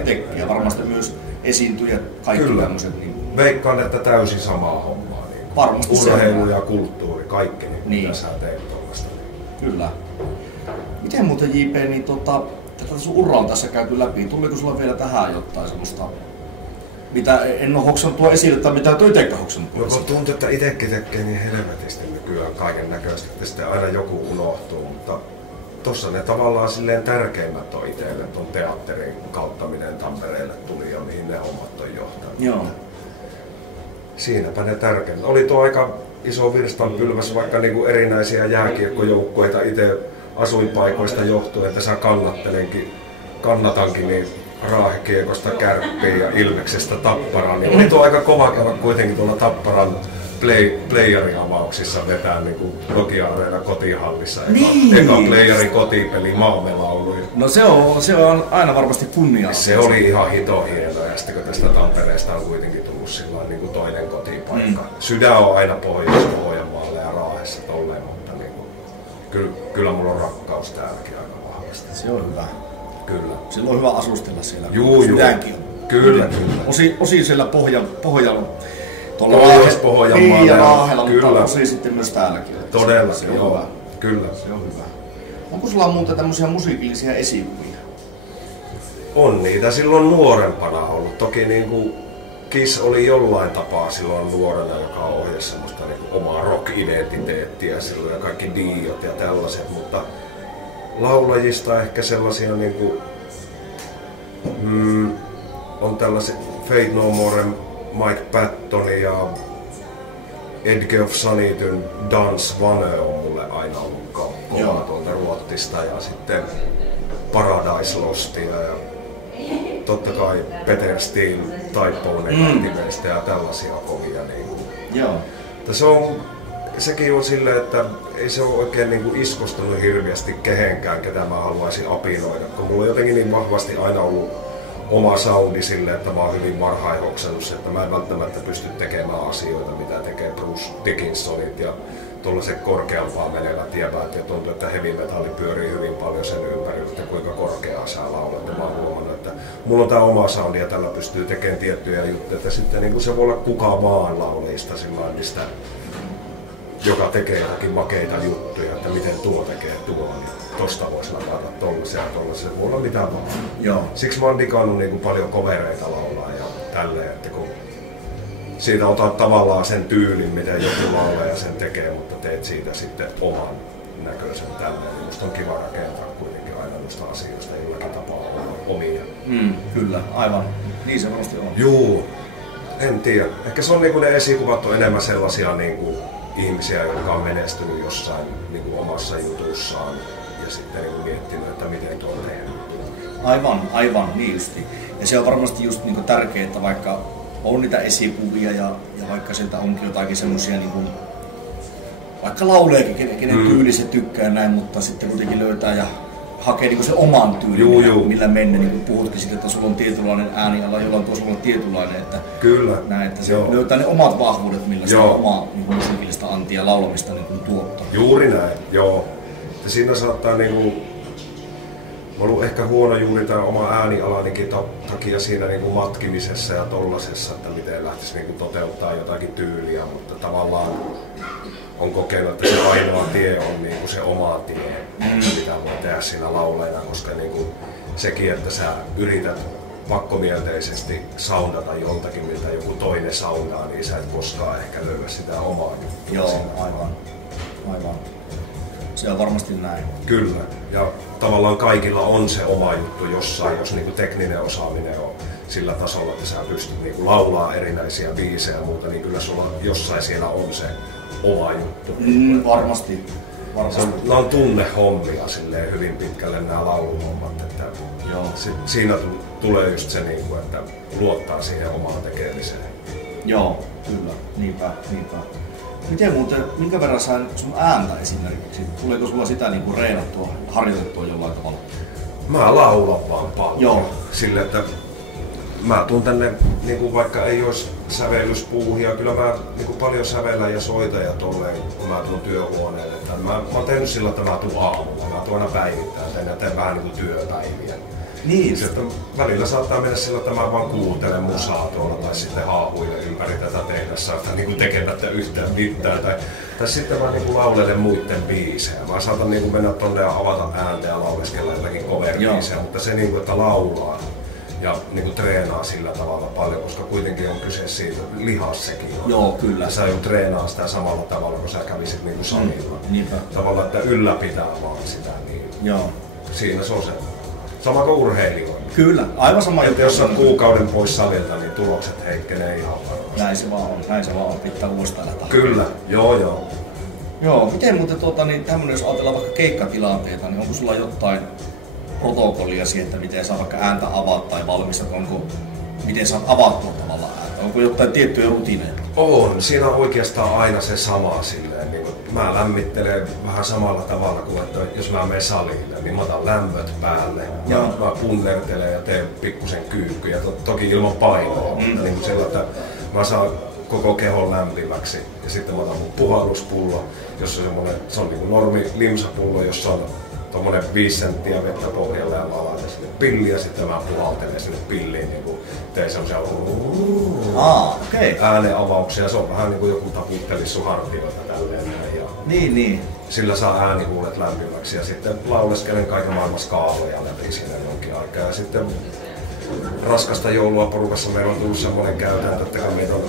tekee. Ja varmasti myös esiintyjät, kaikki tämmöiset. Niin... Veikkaan, että täysin samaa hommaa. Niin varmasti urheilu ja kulttuuri, kaikki niin. Mitä sä teet tuollaista. Kyllä. Miten muuten JP, niin tätä sun ura on tässä käyty läpi. Tuliko sulla vielä tähän jotain semmoista, mitä en ole hoksannut tuo esille tai mitä toi itsekään hoksannut tuo esille? Tuntuu, että itsekin tekee niin helvetisti nykyään kaiken näköistä, että sitten aina joku unohtuu, mutta tossa ne tavallaan silleen tärkeimmät on itselle tuon teatterin kautta, miten Tampereelle tuli ja mihin ne hommat on johtanut. Joo. Siinäpä ne tärkeimmät. Oli tuo aika iso virstanpylväs, vaikka niinku erinäisiä jääkiekkojoukkueita itse asuinpaikoista johtuen, että sä kannatankin niin Raahekiekosta Kärppiin ja Ilveksestä Tapparaan. Niin oli tuo aika kova käydä kuitenkin tuolla Tapparan playeriavauksissa vetää niin Nokia-areena kotihallissa. Eka playerin kotipeli Maamelaulu. No se on aina varmasti kunnia. Se oli ihan hito hienoa ja sitten kun tästä Tampereesta on kuitenkin tullut sillain, niin kuin toinen kotipaikka. Sydän on aina Pohjois-Pohjanmaalla ja Raahessa tolleen, mutta niin kuin, kyllä mulla on rakkaus täälläkin aika vahva. Se on hyvä. Kyllä. Silloin on hyvä asustella siellä. Juu. Sydänkin on. Kyllä. Osin siellä Pohjalla. Pohjois-Pohjanmaalla. Ja Laahella, kyllä. mutta osin sitten myös täälläkin. Todella, se on joo. hyvä. Kyllä. Se on hyvä. Onko sulla muuta tämmöisiä musiikillisia esikuvia? On niitä silloin nuorempana ollut. Toki niinku Kiss oli jollain tapaa silloin nuorena, joka ohjasi semmoista niinku omaa rock-identiteettiä silloin ja kaikki Diot ja tällaiset, mutta laulajista ehkä sellaisia niinku, on tällaiset Faith No Moren Mike Patton ja Edge of Sanityn Dans Vane on mulle aina ollut kova tuolta Ruotsista ja sitten Paradise Lostia ja totta kai Peter Steele, Typhoon Negativeista ja tällaisia kovia. Joo. Sekin on silleen, että ei se ole oikein niinku iskostunut hirveästi kehenkään, ketä mä haluaisin apinoida. Kun mulla on jotenkin niin vahvasti aina ollut oma soundi silleen, että mä oon hyvin varhain hoksannut, että mä en välttämättä pysty tekemään asioita, mitä tekee Bruce Dickinsonit ja tuollaiset korkeampaan menevät tiepäät. Ja tuntuu, että heavy metalli pyörii hyvin paljon sen ympärillä, että kuinka korkeaa sä laulat. Ja mä oon huomannut, että mulla on tää oma soundi ja tällä pystyy tekemään tiettyjä juttuja. Että sitten niin se voi olla kuka vaan laulista sillä mistä joka tekee jotakin makeita juttuja, että miten tuo tekee tuo, niin tosta voisi napata tollasia ja tollasia, voi olla mitään vaan. Joo. Siksi mä oon digannut niin kuin paljon covereita laulaa ja tälleen, että kun siitä otat tavallaan sen tyylin, miten joku laulaa ja sen tekee, mutta teet siitä sitten oman näköisen tälleen, niin musta on kiva rakentaa kuitenkin aina noista asioista jollakin tapaa omia. Kyllä, aivan. Niin se varmasti on. Juu, en tiedä. Ehkä se on niin kuin ne esikuvat on enemmän sellaisia niin kuin ihmisiä, jotka on menestynyt jossain niin kuin omassa jutussaan ja sitten niin kuin miettinyt, että miten tuo on tehnyt. Aivan, niin justi. Ja se on varmasti just niin kuin tärkeää, että vaikka on niitä esikuvia ja vaikka sieltä onkin jotakin semmosia niin kuin, vaikka lauleekin, kenen tyyli se tykkää näin, mutta sitten kuitenkin löytää ja hakee niin kuin se oman tyylin, millä mennä. Niin kuin puhutkin siitä, että sulla on tietynlainen ääniala, jolla on tuossa tietynlainen, että, kyllä. Näin, että se löytää ne omat vahvuudet, millä se omaa niin musiikillista antia ja laulamista niin kuin tuottaa. Juuri näin, joo. Ja siinä saattaa niinku, mä ollut ehkä huono juuri tämän oma äänialanikin takia siinä niinku matkimisessa ja tollasessa, että miten lähtisi niinku toteuttaa jotakin tyyliä, mutta tavallaan on kokenut, että se ainoa tie on niinku se oma tie, mitä voi tehdä siinä lauleena, koska niinku sekin, että sä yrität pakkomielteisesti soundata joltakin, miltä joku toinen soundaa, niin sä et koskaan ehkä löydä sitä omaa juttua. Joo, aivan. Se on varmasti näin. Kyllä. Ja tavallaan kaikilla on se oma juttu jossain, jos niinku tekninen osaaminen on sillä tasolla, että sä pystyt niinku laulaa erinäisiä biisejä ja muuta, niin kyllä sulla jossain siellä on se oma juttu. Varmasti. Nämä on tunnehommia silleen hyvin pitkälle nämä lauluhommat. Että siinä tulee just se, että luottaa siihen omaan tekemiseen. Joo, kyllä. Niinpä. Miten muuten, minkä verran sain sun ääntä esimerkiksi? Tuleeko sulla sitä niinku reenattua, harjoitettua jollain tavalla? Mä laulan vaan paljon. Joo. Sille, että mä tuun tänne, niinku vaikka ei olisi sävellyspuuhia, kyllä mä niinku paljon sävellän ja soitan ja tolleen, kun mä tuun työhuoneelle. Mä oon tehnyt sillä, että mä tuun aamulla, mä tuun aina päivittäin ja teen vähän niinku työpäiviä. Niin. Sitten välillä saattaa mennä sillä, että mä vaan kuuntelen musaa tuolla tai sitten haahuilen ympäri tätä tehdessä, niin tekemättä yhtään mitään. Tai sitten mä niin laulelen muiden biisejä. Mä saatan niin mennä tonne ja avata ääntä ja lauleskella jotakin cover-biisejä, mutta se niin kuin, että laulaa ja niin treenaa sillä tavalla paljon, koska kuitenkin on kyse siitä, lihas sekin on. Joo, kyllä. Ja sä joudut treenaa sitä samalla tavalla, kun sä kävisit niin salilla. Niinpä. Tavallaan, että ylläpitää vaan sitä. Niin joo. Siinä se on se. Sama kuin urheilijoilla. Kyllä, aivan sama juttu. Jos on kuukauden pois salilta, niin tulokset heikkenee ihan varmasti. Näin se vaan on, pitää muistella. Kyllä, joo. Joo, miten muuten niin tämmönen, jos ajatellaan vaikka keikkatilanteita, niin onko sulla jotain protokollia siihen, että miten saa vaikka ääntä avata tai valmistat, miten saat avattua tavallaan ääntä? Onko jotain tiettyjä rutiineja? On, siinä on oikeastaan aina se sama silleen, niin mä lämmittelen vähän samalla tavalla kuin, että jos mä menen salille, niin mä otan lämpöt päälle, mä punnertelen ja teen pikkusen kyykkyjä, toki ilman painoa, mutta niin sillä, että mä saan koko kehon lämpimäksi ja sitten mä otan mun puhalluspullo, jossa on semmonen, se on niin kuin normi limsapullo, jossa on tommonen 5 senttiä vettä pohjalle ja valaisen sinne pilliin ja sitten mä puhaltelen sinne pilliin niinku tein semmosia äänenavauksia. Se on vähän niinku joku taputtelisi sun hartioita tälleen näin. Ja niin. Sillä saa äänihuulet lämpimäksi ja sitten lauleskelen kaiken maailman skaaloja läpi siinä jonkin aikaa. Ja sitten raskasta joulua porukassa meillä on tullut semmoinen käytäntö, että kun meitä on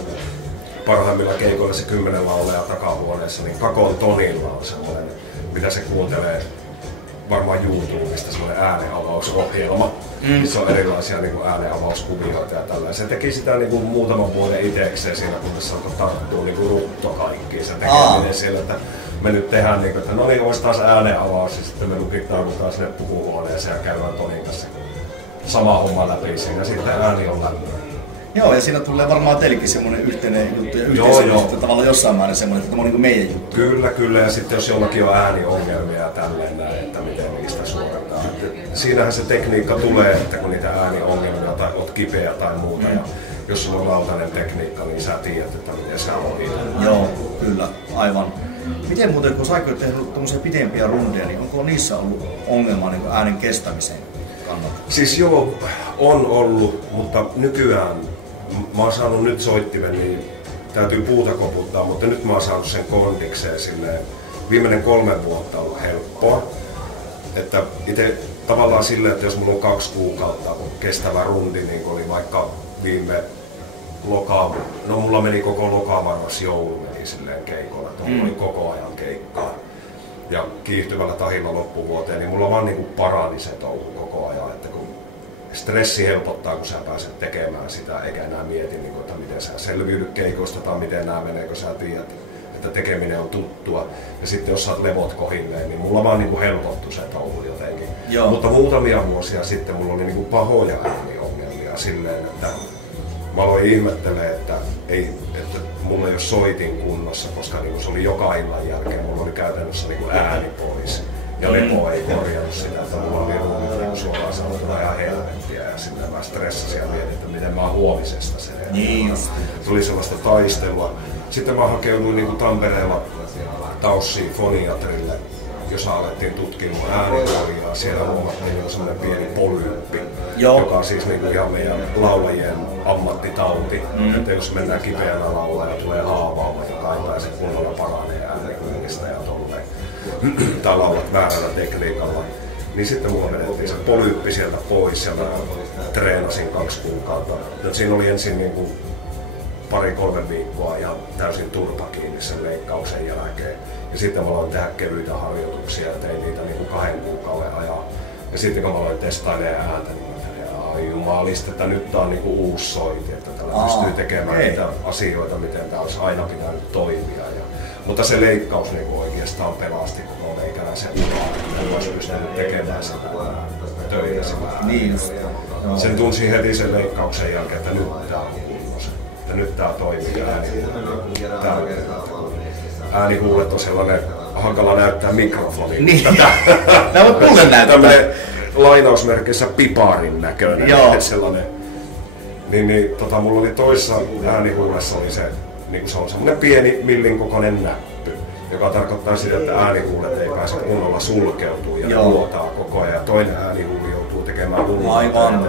parhaimmilla keikoilla se 10 laulajaa takahuoneessa, niin Kakon Tonilla on semmoinen, mitä se kuuntelee varmaan YouTubesta, semmoinen äänenavausohjelma, missä on erilaisia niin kuin äänenavauskuvioita ja tällä. Se teki sitä niin kuin muutaman vuoden itekseen siinä, kun se alkoi tarttua niin kuin rutto kaikkiin. Se tekeminen siellä, että me nyt tehdään niin kuin, että no niin, olisi taas äänenavaus ja sitten me lukittaudutaan sinne pukuhuoneeseen ja käydään Tonin kanssa sama homma läpi siinä, sitten ääni on lämpöä. Joo, ja siinä tulee varmaan teillekin semmoinen yhteinen juttu ja yhteisöllistä tavallaan jossain määrin semmoinen, että tämä on niin kuin meidän juttu. Kyllä, ja sitten jos jollakin on ääniongelmia ja tälleen näin, että miten niistä suorataan. Siinähän se tekniikka tulee, että kun niitä ääniongelmia tai oot kipeä tai muuta, ja jos sulla on lautainen tekniikka, niin sä tiedät, että miten sä ohitat. Joo, kyllä, aivan. Miten muuten, kun sä oot tehnyt tommosia pidempiä rundeja, niin onko niissä ollut ongelmaa niin kuin äänen kestämiseen kannalta? Siis joo, on ollut, mutta nykyään mä oon saanut nyt soittimen, niin täytyy puuta koputtaa, mutta nyt mä oon saanut sen kondikseen silleen. Viimeinen 3 vuotta on ollut helppoa. Että itse tavallaan silleen, että jos mulla on 2 kuukautta kestävä rundi, niin oli vaikka viime no mulla meni koko lokamarras joulu meni silleen keikolla, että mulla oli koko ajan keikkaa. Ja kiihtyvällä tahilla loppuvuoteen, niin mulla vaan niinku parani se touhu koko ajan, että kun stressi helpottaa, kun sä pääset tekemään sitä, eikä enää mieti, niin kuin, että miten sä selviydyt keikoista tai miten nämä menee, kun sä tiedät, että tekeminen on tuttua. Ja sitten jos sä oot levot kohilleen, niin mulla vaan niin kuin helpottu se touhu jotenkin. Joo. Mutta muutamia vuosia sitten mulla oli niin kuin pahoja ääniongelmia silleen, että mä aloin ihmettelemään, että mulla ei ole soitin kunnossa, koska niin se oli joka illan jälkeen, mulla oli käytännössä niin kuin ääni pois. Ja lepo ei korjannut sitä, että mulla oli ruumiin suoraan sanottuna ihan helvettiä ja sitten mä stressasin ja mietin, että miten mä huomisesta sen. Niin. Tuli sellaista taistelua. Sitten mä hakeuduin niin kuin Tampereella Taussiin foniatrille, jossa alettiin tutkimaan äänikorjaa. Siellä huomattiin niin semmoinen pieni polyyppi, joka on siis niin kuin ihan meidän laulajien ammattitauti. Että jos mennään kipeänä laulaa ja tulee haavauma, joka ei pääse kunnolla paranee äänikynnistä ja tolleen. Tai laulat väärällä tekniikalla, niin sitten mulla vedettiin se polyyppi sieltä pois ja mä treenasin 2 kuukautta. Ja siinä oli ensin niin kuin 2-3 viikkoa ihan täysin turpa kiinni sen leikkauksen jälkeen. Ja sitten mä aloin tehdä kevyitä harjoituksia ja tein niitä niin kuin 2 kuukauden ajan. Ja sitten kun mä aloin testailemaan ääntä, niin ai jumalista, että nyt tää on niin kuin uusi soiti, että tällä pystyy tekemään niitä asioita, miten tää olisi aina pitänyt toimia. Mutta se leikkaus niin oikeastaan pelasti koko meikäläisen uraa, että olisi pystynyt tekemään sitä töitä. Niin. Sen tunsin heti sen leikkauksen jälkeen, että nyt tää on kunnossa. Että nyt tää toimii äänihuulet on sellainen hankala näyttää mikrofoniin. Niin. Tää voi kuule näyttää. Tämmönen lainausmerkissä piparin näköinen. Sellainen. Mulla oli toissa äänihuulessa oli se. Niin se on semmoinen pieni millin kokoinen näppy, joka tarkoittaa sitä, että äänihuulet ei pääse kunnolla sulkeutua ja vuotaa koko ajan. Ja toinen äänihuuli joutuu tekemään aivan.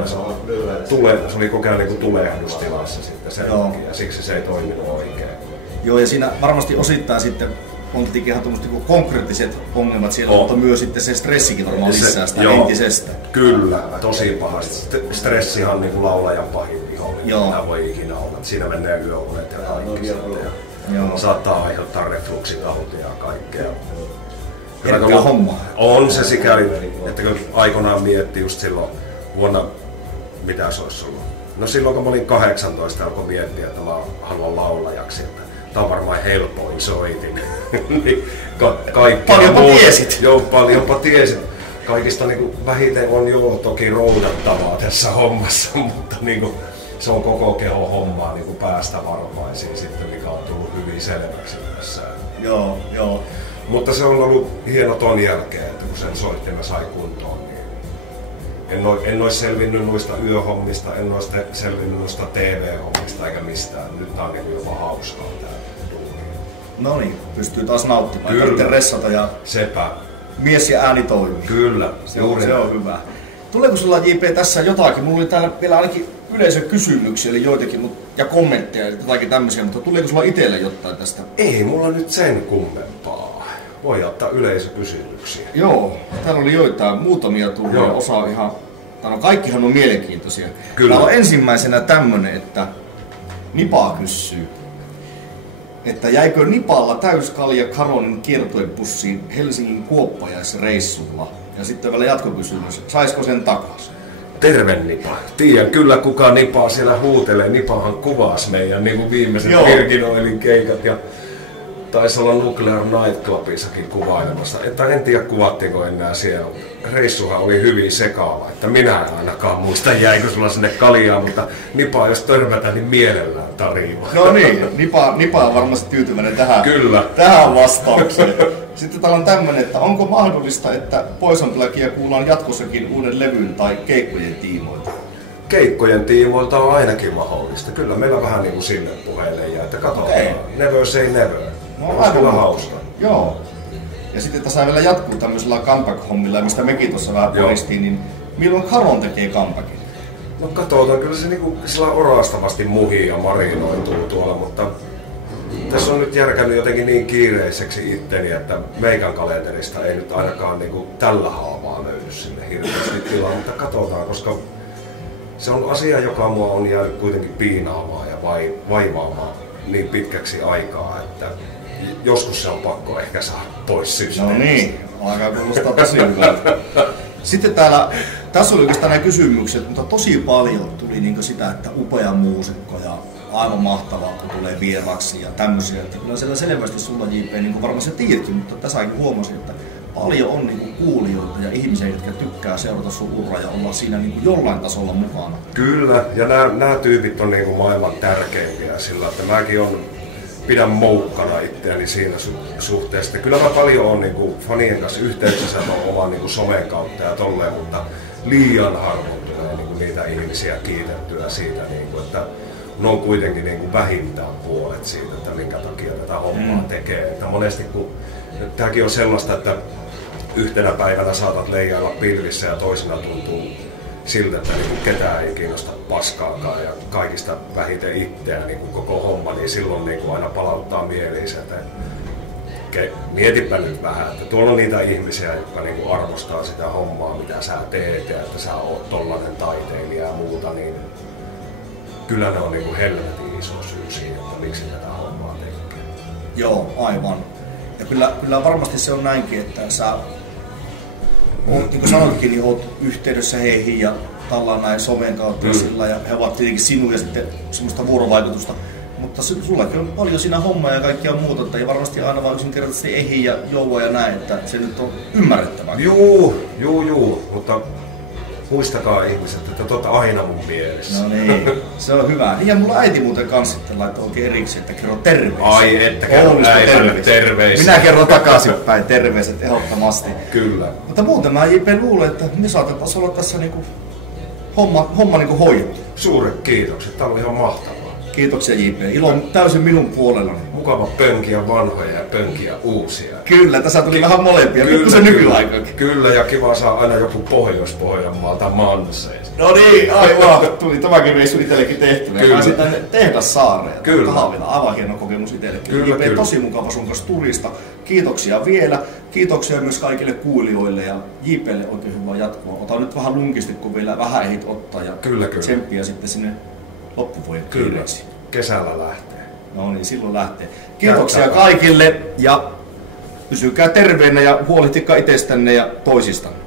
Se oli koko ajan niin kuin tulehdustilassa sitten sen takia ja siksi se ei toiminut oikein. Joo, ja siinä varmasti osittain sitten on ihan tuommoiset konkreettiset ongelmat siellä, mutta myös sitten se stressikin varmaan lisää sitä entisestä. Kyllä, tosi pahasti. Stressihan on niin kuin laulajan pahin vihollinen, mitä voi ikinä olla. Siinä menee yöunet ja kaikki ja saattaa aiheuttaa refluksitautia ja kaikkea. Herkkää homma. On se sikäli, että kun aikoinaan mietti just silloin vuonna, mitä se olisi ollut? No silloin kun mä olin 18 alkoi miettiä, että mä haluan laulajaksi. Tää on varmaan helpoin soitin. Paljonpa tiesit. Joo, paljonpa tiesit. Kaikista niinku vähiten on toki roudattavaa tässä hommassa, mutta niinku, se on koko keho hommaa niinku päästä varovaisiin sitten, mikä on tullut hyvin selväksi tässä. Joo. Mutta se on ollut hieno ton jälkeen, että kun sen soittimen sai kuntoon, niin en olisi selvinnyt noista yöhommista, en olisi selvinnyt noista TV-hommista eikä mistään. Nyt tää on niinku jopa hauskaa tää duuni. No niin, pystyy taas nauttimaan, ei tarvitse ressata ja... Sepä. mies ja ääni toimii. Kyllä, se on hyvä. Tuleeko sulla JP tässä jotakin? Mulla oli täällä vielä ainakin yleisökysymyksiä, eli joitakin ja kommentteja, jotakin tämmöisiä, mutta tuleeko sulla itselle jotain tästä? Ei mulla nyt sen kummempaa. Voi ottaa yleisökysymyksiä. Joo, täällä oli joitain, muutamia tuli ja osa on ihan... No kaikkihan on mielenkiintoisia. Kyllä. Täällä on ensimmäisenä tämmönen, että Nipa kysyy, että jäikö Nipalla täyskalja Karonin kiertuepussiin Helsingin kuoppajaisreissulla? Ja sitten vielä jatkokysymys, saisiko sen takaisin? Terve Nipa. Tiedän kyllä kuka Nipaa siellä huutelee. Nipahan kuvasi meidän niin kuin viimeiset Virgin Oilin keikat ja taisi olla Nuclear Nightclubissakin kuvailemassa. En tiedä kuvattiinko enää siellä. Reissuhan oli hyvin sekaava, että minä en ainakaan muista jäikö sulla sinne kaljaa, mutta Nipaa jos törmätään niin mielellään tarjoaa. No niin, Nipa on varmasti tyytyväinen Kyllä. tähän vastaukseen. Sitten täällä on tämmönen, että onko mahdollista, että Poisonplagia kuullaan jatkossakin uuden levyn tai keikkojen tiimoilta? Keikkojen tiimoilta on ainakin mahdollista. Kyllä meillä vähän niin kuin sinne puheille jää, että katsotaan. Never say never. No on kyllä hauska. Joo. Ja sitten tässä vielä jatkuu tämmöisellä comeback-hommilla, mistä mekin tuossa vähän poistiin, niin milloin Karon tekee comebackin? No katsotaan, kyllä se niinku sillä orastavasti muhii ja marinoituu tuolla, mutta tässä on nyt järkännyt jotenkin niin kiireiseksi itteni, että meikän kalenterista ei nyt ainakaan niinku tällä haavaa löydy sinne hirveästi tilaa, mutta katsotaan, koska se on asia, joka mua on jäänyt kuitenkin piinaamaan ja vaivaamaan niin pitkäksi aikaa, että joskus se on pakko ehkä saada pois systeemistä. No niin, alkaa kuulostaa tosi hyvältä. Sitten tässä oli oikeastaan nämä kysymykset, mutta tosi paljon tuli niin sitä, että upea muusikko ja aivan mahtavaa, kun tulee vieraksi ja tämmöisiä. Että kyllä siellä selvästi sulla JP, niin kuin varmaan se tiedätkin, mutta tässäkin huomasin, että paljon on niin kuulijoita ja ihmisiä, jotka tykkää seurata sun uraa ja olla siinä niin jollain tasolla mukana. Kyllä, ja nämä tyypit on niin maailman tärkeimpiä sillä, että mäkin pidän moukkana itseäni siinä suhteessa. Kyllä mä paljon on niin fanien kanssa yhteyksissä oman niin somen kautta ja tolleen, mutta liian harvoin tulee niin niitä ihmisiä kiitettyä siitä, niin kuin, että ne on kuitenkin niin vähintään puolet siitä, että minkä takia tätä hommaa tekee. Että monesti kun tämäkin on sellaista, että yhtenä päivänä saatat leijailla pilvissä ja toisena tuntuu siltä, että niin ketään ei kiinnosta paskaakaan ja kaikista vähiten itseään niin koko homma, niin silloin niin aina palauttaa mieliin, että mietipä nyt vähän, että tuolla on niitä ihmisiä, jotka niin arvostaa sitä hommaa, mitä sä teet ja että sä oot tollanen taiteilija ja muuta, niin kyllä ne on niin helvetin iso syy siihen, että miksi tätä hommaa tekee. Joo, aivan. Ja kyllä varmasti se on näinkin, että sä oot, niin kuin sanoitkin, niin oot yhteydessä heihin ja tallaan näin somen kautta ja sillä, ja he ovat tietenkin sinun ja sitten semmoista vuorovaikutusta. Mutta sullakin on paljon siinä hommaa ja kaikkea muuta, että ei varmasti aina vaan yksinkertaisesti ehdi ja jouvoa ja näin, että se nyt on ymmärrettävää. Juu, mutta muistakaa ihmiset, että totta aina mun mielessä. No niin, se on hyvä. Ja mulla äiti muuten kanssa sitten laittoi oikein erikseen, että kerro terveisiä. Ai, että kerro äidille terveisiä. Minä kerron takaisinpäin terveiset ehdottomasti. Kyllä. Mutta muuten mä JP luulen, että me saatetaan olla tässä niinku homma niinku hoidettu. Suuret kiitokset, tää oli ihan mahtavaa. Kiitoksia JP, ilo on täysin minun puolellani. Mukava pönkiä vanhoja ja pönkiä uusia. Kyllä, tässä tuli vähän molempia, pikkusen nykyaikakin. Kyllä, ja kiva saa aina joku Pohjois-Pohjanmaalta Manseista. No niin, aivan. Tuli tämäkin reissu itsellekin tehtyä. Kyllä. Pääsin tänne Tehdassaareen. Kyllä. Kahvila, aivan hieno kokemus itsellekin. Kyllä. Tosi mukava sun kanssa turista. Kiitoksia vielä. Kiitoksia myös kaikille kuulijoille ja JPlle oikein hyvää jatkoa. Ota nyt vähän lunkisti, kun vielä vähän ehdit ottaa ja Kyllä. tsemppiä sitten sinne loppuvuoden kiireisiin. Kesällä lähtee. No niin, silloin lähtee. Kiitoksia kaikille ja pysykää terveenä ja huolehtikaa itsestänne ja toisistanne.